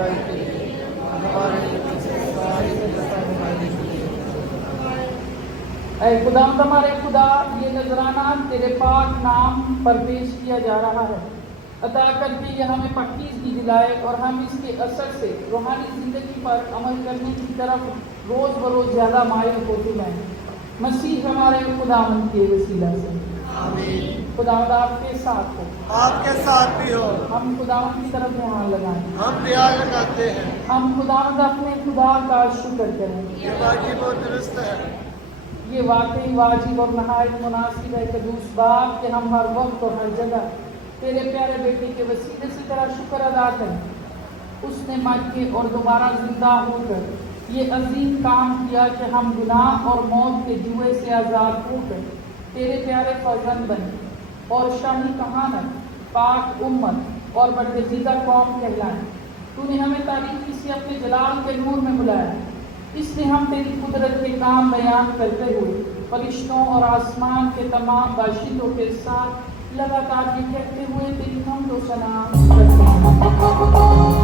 बुराई के लिए हमारे सारी बुराई के लिए। ऐ खुदावंद हमारे खुदा, ये नजराना तेरे पाक नाम पर पेश किया जा रहा है। अता करके ये हमें पाकीज़गी दिलाए और हम इसके असर से रूहानी ज़िंदगी पर अमल करने की तरफ रोज़ बरोज़ ज़्यादा मायल होते जाएं। मसीह हमारे खुदावंद के वसीला से आमीन। खुदावंद आपके साथ हो, आपके साथ भी हो। हम खुदावंद की तरफ ध्यान लगाएं। हम ध्यान लगाते हैं। हम खुदावंद अपने खुदा का शुक्र करें। ये वाजिब और दुरुस्त है। ये वाकई वाजिब और नहायत मुनासिब है कदूस बाप कि हम हर वक्त और हर जगह तेरे प्यारे बेटे के वसीले से तेरा शुक्र अदा करें। उसने मर के और दोबारा जिंदा होकर ये अजीम काम किया कि हम गुनाह और मौत के जुए से आज़ाद होकर तेरे प्यारे फर्जंद बने और शाही कहानत, पाक उम्मत और बरगजीदा कौम कहलाएं। तूने हमें तारीकी से अपने जलाल के नूर में बुलाया, इसलिए हम तेरी कुदरत के काम बयान करते हुए फरिश्तों और आसमान के तमाम बाशिंदों के साथ लगातार ये कहते हुए तेरी हमदो सना करते हैं।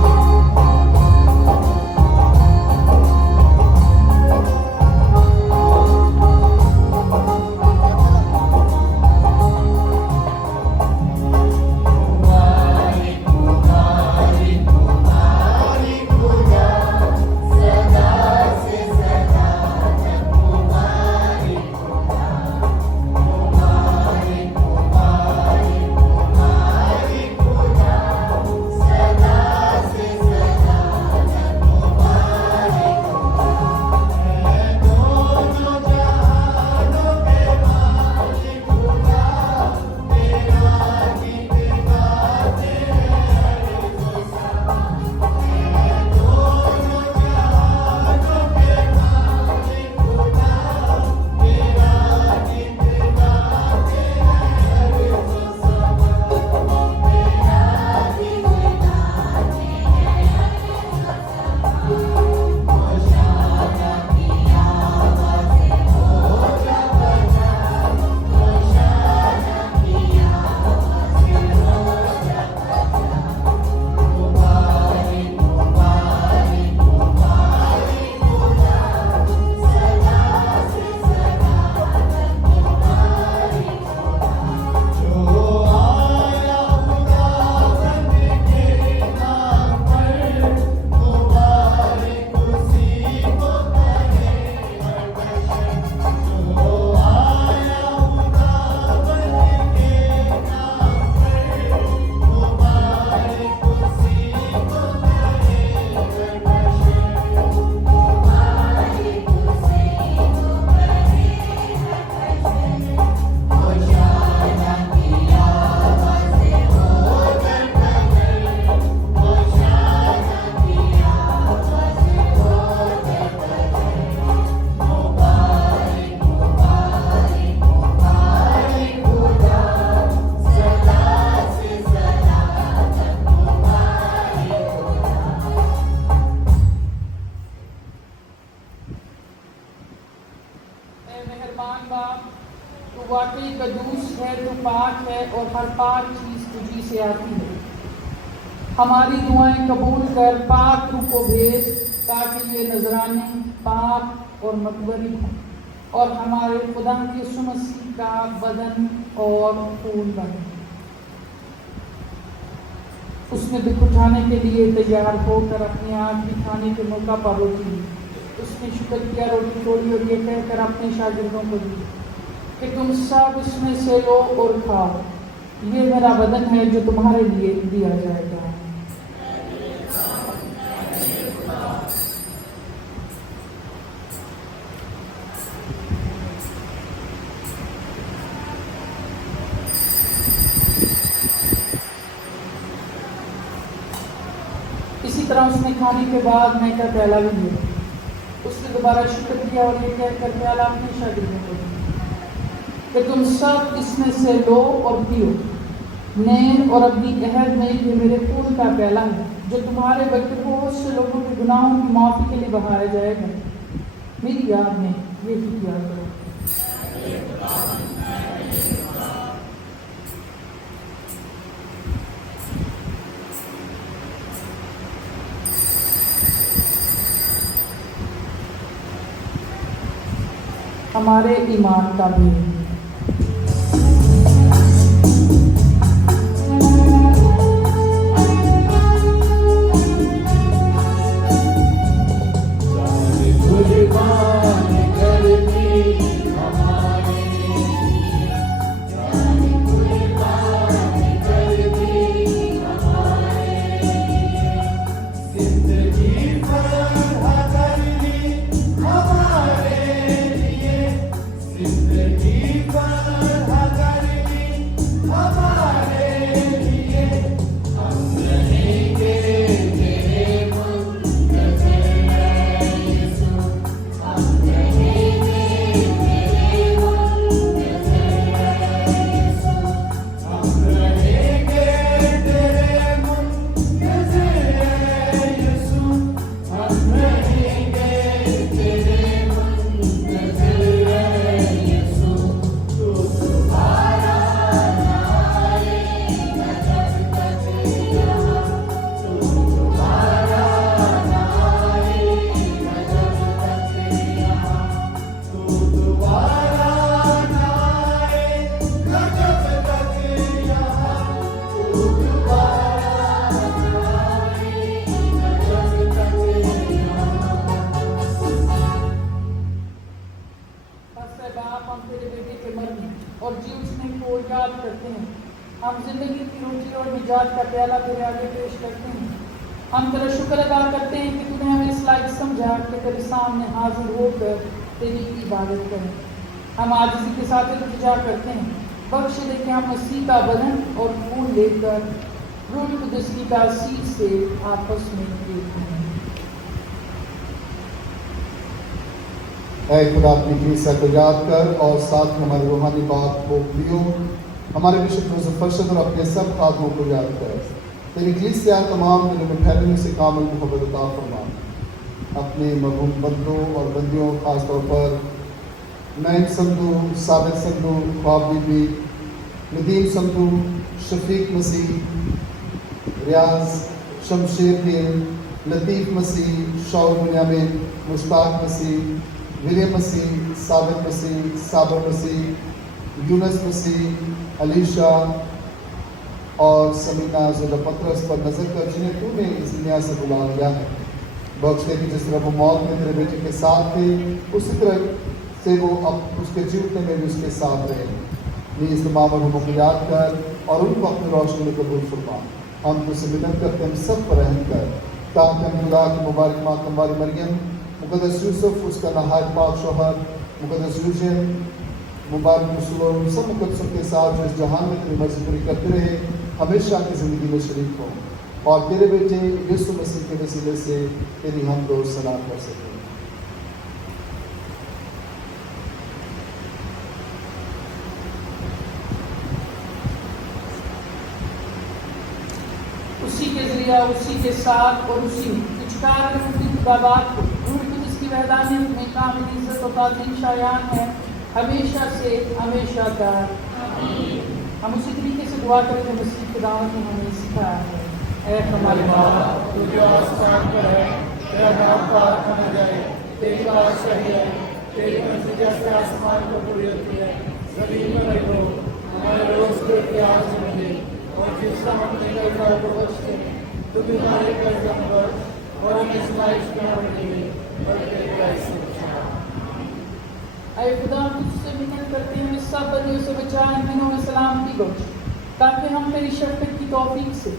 वाकई कदूस है, तो पाक है और हर पाक चीज़ तुझी से आती है। हमारी दुआएं कबूल कर, पाक रूह को भेज ताकि ये नजराने पाक और मतबरी हों और हमारे खुदा के यीशु मसीह का बदन और खून बने। उसने दुख उठाने के लिए तैयार होकर अपने आखिरी खाने के मौका पर रोटी ली। उसने शुक्र किया, रोटी तोड़ी और ये कहकर अपने शागिर्दों को दी कि तुम सब इसमें से लो और खाओ, ये मेरा बदन है जो तुम्हारे लिए दिया जाएगा। इसी तरह उसने खाने के बाद मैं का प्याला भी लिया। उसने दोबारा शुक्र किया और ये कहकर प्याला अपने शागिर्दों को दिया कि तुम सब इसमें से लो और पियो, नए और अपनी अहद में ये मेरे खून का प्याला है जो तुम्हारे बल्कि बहुत से लोगों के गुनाहों की माफ़ी के लिए बहाया जाएगा। मेरी याद में ये भी किया करो। हमारे ईमान का भी। और जी उठने को याद करते हैं। हम जिंदगी की रोटी और निजात का प्याला तेरे आगे पेश करते हैं। हम तेरा शुक्र अदा करते हैं कि तूने हमें इस लायक समझा कि तेरे सामने हाजिर होकर तेरी इबादत करें। हम आज इसी के साथ इल्तिजा करते हैं, बख्श दे कि हम मसीह का बदन और खून लेकर रूह कुदस की तासीर से आपस में एक हैं। ऐ खुदा अपनी कलीसिया को याद कर और साथ हमारे रूहानी बाप को प्रियो हमारे बिशप जोसेफ फरशद और अपने सब खादमों को याद कर। तेरी कलीसिया तमाम दिलों में फैलने से कामिल मोहब्बत अता फरमा। अपने मरहूम बंदों और बंदियों खास तौर पर नईम संधू, साबित संधू, ख्वाब बीबी, नदीम संधू, शफीक मसीह, रियाज, शमशेर दिन, लतीफ़ मसीह, शौर बुनियामिन, मुश्ताक मसीह, विलियम मसीह, साबित मसीह, साबर मसीह, यूनस मसीह, अलीशा और समीना ज़ुल्फ़ पत्रस पर नजर कर जिन्हें तूने इस दुनिया से बुला लिया है। बख्श दे कि जिस तरह वो मौत में तेरे बेटे के साथ थे उसी तरह से वो अब उसके जीवने में भी उसके साथ रहे। नीज़ तमाम मरहूमों को याद कर और उनको अपनी रोशनी में कबूल फरमा। हम तुझसे विनती करते हैं सब पर रहम कर ताकि हम खुदा की मुबारक माँ हमारी मरियम, मुक़द्दस यूसुफ उसका नहायत पाक शौहर, मुक़द्दस यूजन, मुबारक रसूल सब मुक़द्दसों के साथ जो इस जहान में तेरी मर्ज़ी पूरी करते रहे हमेशा की ज़िंदगी में शरीक हों और तेरे बेटे यीशु मसीह के वसीले से तेरी हम रोज़ सलाम कर सकें। उसी के ज़रिया, उसी के साथ और उसी इजकार की बात को रूह कुदस की वहदानियत में कामिल इज़्ज़त और ताज़ीम शायान है हमेशा से हमेशा तक। हम उसी तरीके से दुआ करते हैं मसीह खुदावंद ने हमें सिखाया है। ऐ हमारे बाप तू जो आसमान पर है, तेरा नाम पाक होना जाए, तेरी बादशाही है, तेरी मर्जी जैसे आसमान पर पूरी होती है ज़मीन पर भी हो। हमारे रोज़ को इख्तियार से दे और जिसका हमने कर्जा को बख्श दे। तू भी हमारे कर्जा में बख्श और हमें आज़माइश में न डाले बल्कि बुराई से बचा। ऐ खुदा तुझसे मिन्नत करते हैं सब बदियों से बचा, इन दिनों में सलामती बख्श ताकि हम तेरी शफ़क़त की तौफीक से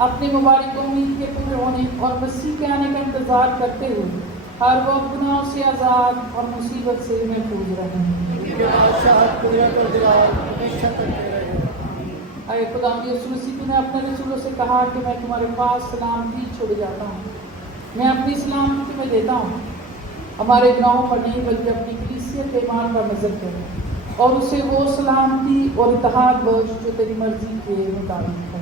अपने मुबारक उम्मीद के पूरे होने और मसीह के आने का इंतज़ार करते हुए हर वक्त गुनाहों से आज़ाद और मुसीबत से महफूज रहें। ऐ खुदा यीशु मसीह तूने अपने रसूलों से कहा कि मैं तुम्हारे पास सलामती छोड़ जाता हूँ, मैं अपनी सलामती तुम्हें देता हूँ। हमारे गुनाहों पर नहीं बल्कि अपनी कलीसिया के ईमान पर नजर कर और उसे वो सलामती और इत्तेहाद बख्श जो तेरी मर्जी के मुताबिक है।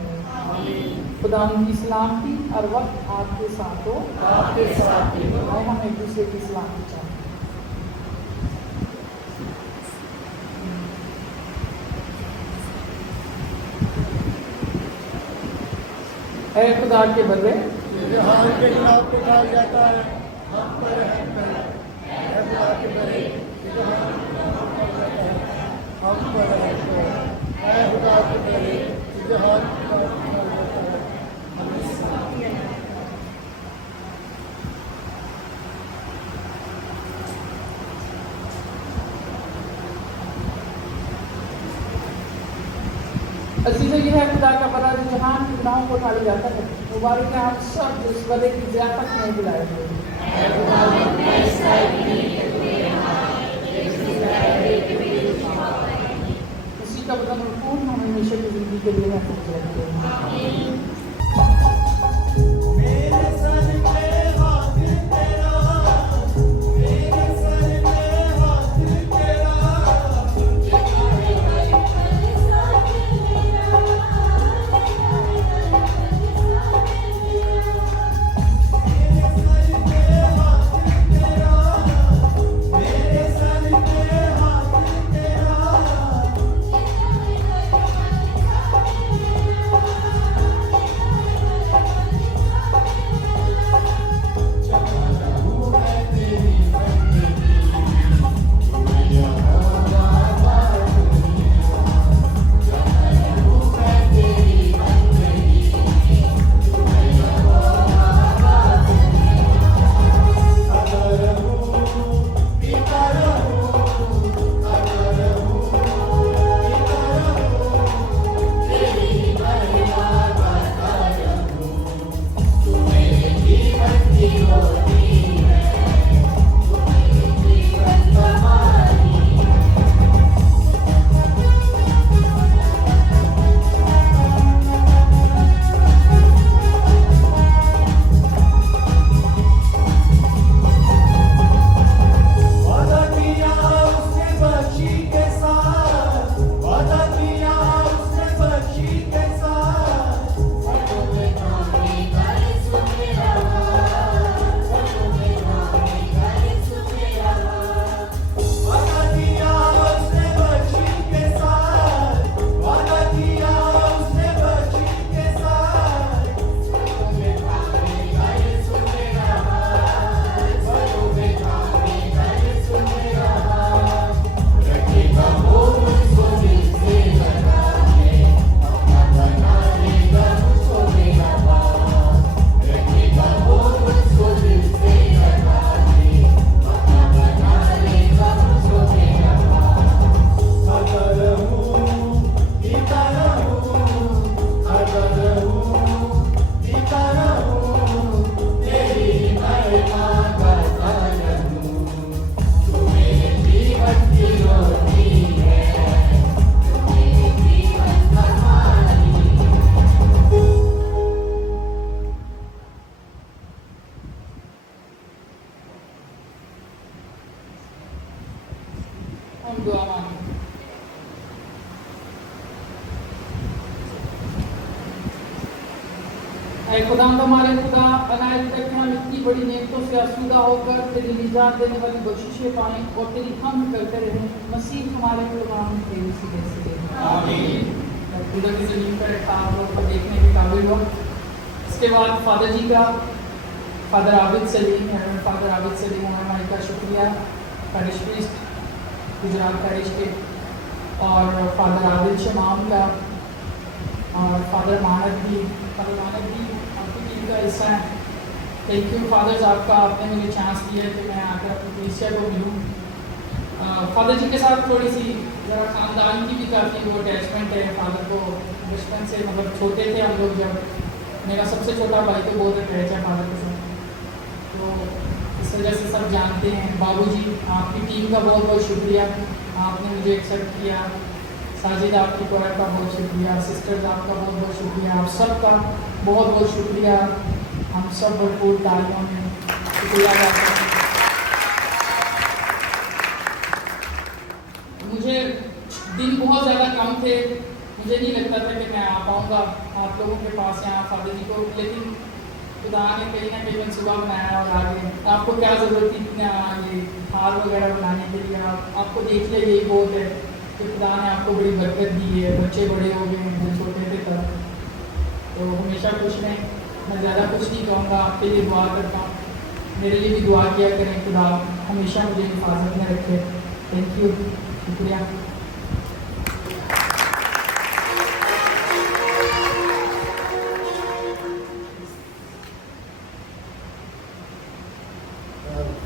खुदा की सलामती हर वक्त आपके साथ हो। आपके साथ भी हो। आए हम एक दूसरे की सलामती चाहें। ऐ खुदा के बदले जहां के खिलाफ पुकार जाता है हम पर रहम कर। ऐ खुदा के बदले हम पर रहते हैं ऐ खुदा के मेरे जहान का होता है अजीज़ों, ये है खुदा का बड़ा जो जहान के गुनाहों को उठा लिया जाता है। मुबारक है हम सब जो इस बड़े की ज़ियाफत में बुलाए गए हैं। उसी का बदन और खून हम हमेशा की जिंदगी के लिए महफूज रखते हैं। मेरे सर पे हाथ तेरा मेरे सर पे हाथ तेरा मेरे सर पे हाथ तेरा वादा किया उसने बच्ची के साथ वादा किया उसने बच्ची के साथ वादा किया उसने बच्ची के साथ वादा किया उसने बच्ची के साथ हम दुआ मांगे। ऐ खुदावंद हमारे खुदा, अनायत है कि हम इतनी बड़ी नेमतों से आसूदा होकर तेरी निजात देने वाली बख्शिशें पाएं और तेरी हम करते रहें। मसीह हमारे कुर्बान तेरी सीधे सीधे आमीन। खुदा की ज़मीन पर रखा आप लोग को देखने के काबिल हो। इसके बाद फादर जी का फादर आबिद सलीम फादर आबिद सलीम हमारे का शुक्रिया पैरिश प्रीस्ट गुजरात पैरिश के, और फादर आदिल शमाम का, और फादर मानक भी आपकी टीम का हिस्सा है। थैंक यू फादर्स, आपका आपने मुझे चांस दिया है कि मैं आकर अपनी कलीसिया को मिलूँ। फादर जी के साथ थोड़ी सी ज़रा ख़ानदान की भी काफ़ी वो अटैचमेंट है। फादर को बचपन से मतलब छोटे थे हम लोग, जब मेरा सबसे छोटा भाई तो बहुत अटैच है फादर के साथ, तो इस वजह से सब जानते हैं। बाबूजी, आपकी टीम का बहुत बहुत शुक्रिया, आपने मुझे एक्सेप्ट किया। साजिद, आपकी कोयर का बहुत शुक्रिया। सिस्टर्स, आपका बहुत बहुत शुक्रिया। आप सबका बहुत बहुत शुक्रिया। हम सब भरपूर तालियों में शुक्रिया करते हैं। मुझे दिन बहुत ज़्यादा कम थे, मुझे नहीं लगता था कि मैं आ पाऊँगा आप लोगों के पास यहाँ फादर जी को, लेकिन खुदा ने कहीं ना कहीं मैं सुबह बनाया और आगे आपको क्या ज़रूरत थी इतने ये हार वगैरह बनाने के लिए। आपको देख लिया, यही बहुत है कि खुदा ने आपको बड़ी बरकत दी है। बच्चे बड़े हो गए, जो छोटे थे तब, तो हमेशा खुश रहें। मैं ज़्यादा कुछ नहीं कहूँगा, आपके लिए दुआ करता हूँ, मेरे लिए भी दुआ किया करें, खुदा हमेशा मुझे हिफाजत में रखे। थैंक यू, शुक्रिया।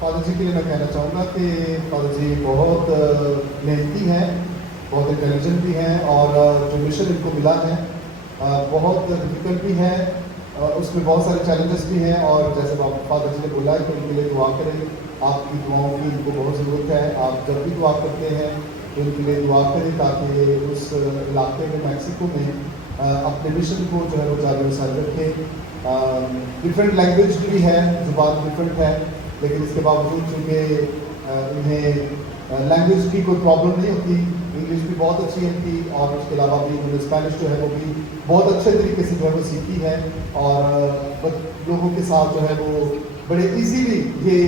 फादर जी के लिए मैं कहना चाहूँगा कि फादर जी बहुत मेहनती हैं, बहुत इंटेलिजेंट भी हैं, और जो मिशन इनको मिला है बहुत डिफिकल्ट भी है, उसमें बहुत सारे चैलेंजेस भी हैं, और जैसे फादर जी ने बोला है कि उनके लिए दुआ करें, आपकी दुआओं की इनको बहुत ज़रूरत है। आप जब भी दुआ करते हैं तो उनके लिए दुआ करें ताकि उस इलाके में, मैक्सिको में अपने मिशन को जो है वो जारी वसारी रखें। डिफरेंट लैंग्वेज भी है, ज़ुबान डिफरेंट है, लेकिन इसके बावजूद चूँकि इन्हें लैंग्वेज की कोई प्रॉब्लम नहीं होती, इंग्लिश भी बहुत अच्छी है इनकी, और उसके अलावा भी उन्होंने स्पेनिश जो है वो भी बहुत अच्छे तरीके से जो है वो सीखी है, और लोगों के साथ जो है वो बड़े इजीली ये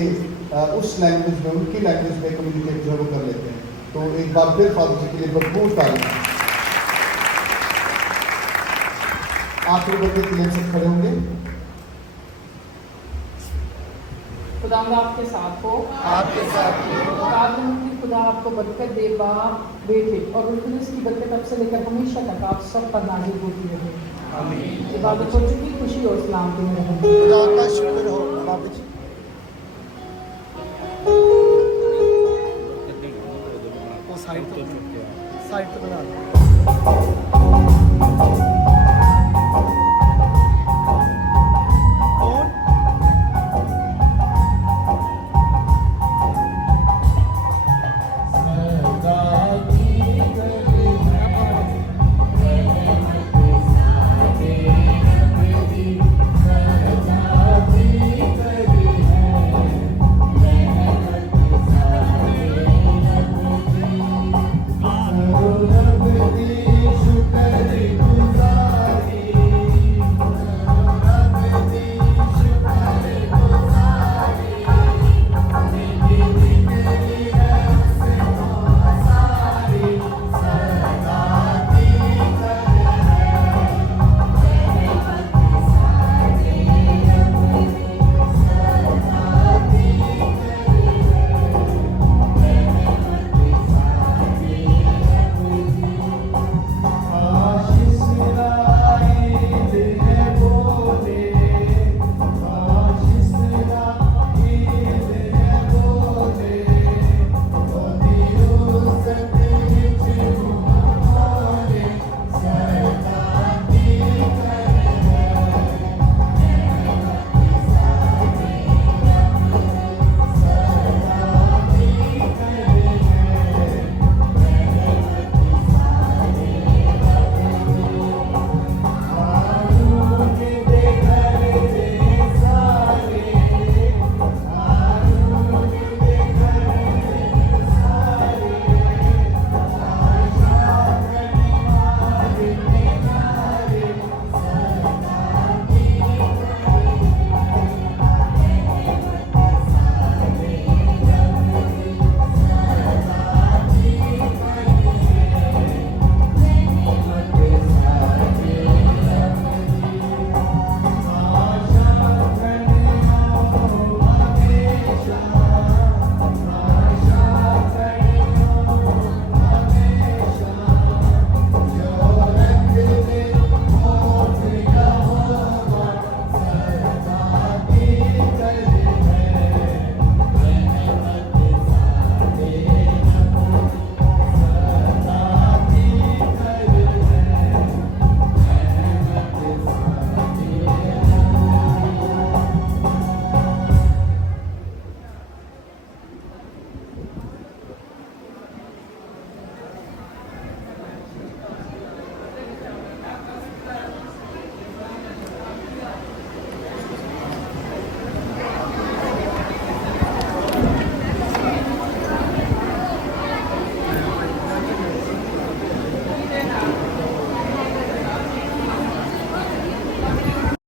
उस लैंग्वेज में, उनकी लैंग्वेज में कम्युनिकेट जो है वो कर लेते हैं। तो एक बार फिर फादर जी के लिए भरपूर तारीफ। आप लोग के लिए सब खड़े होंगे। खुदावंद आपके साथ हो, आपके साथ कादिर खुदा आपको बरकत दे, बाप, बेटे और रूह कुद्दूस की बरकत अब से लेकर हमेशा तक आप सब पर नाज़िल होती रहे। आमीन। इबादत हो चुकी, खुशी और सलामती में रहें। खुदा का शुक्र हो।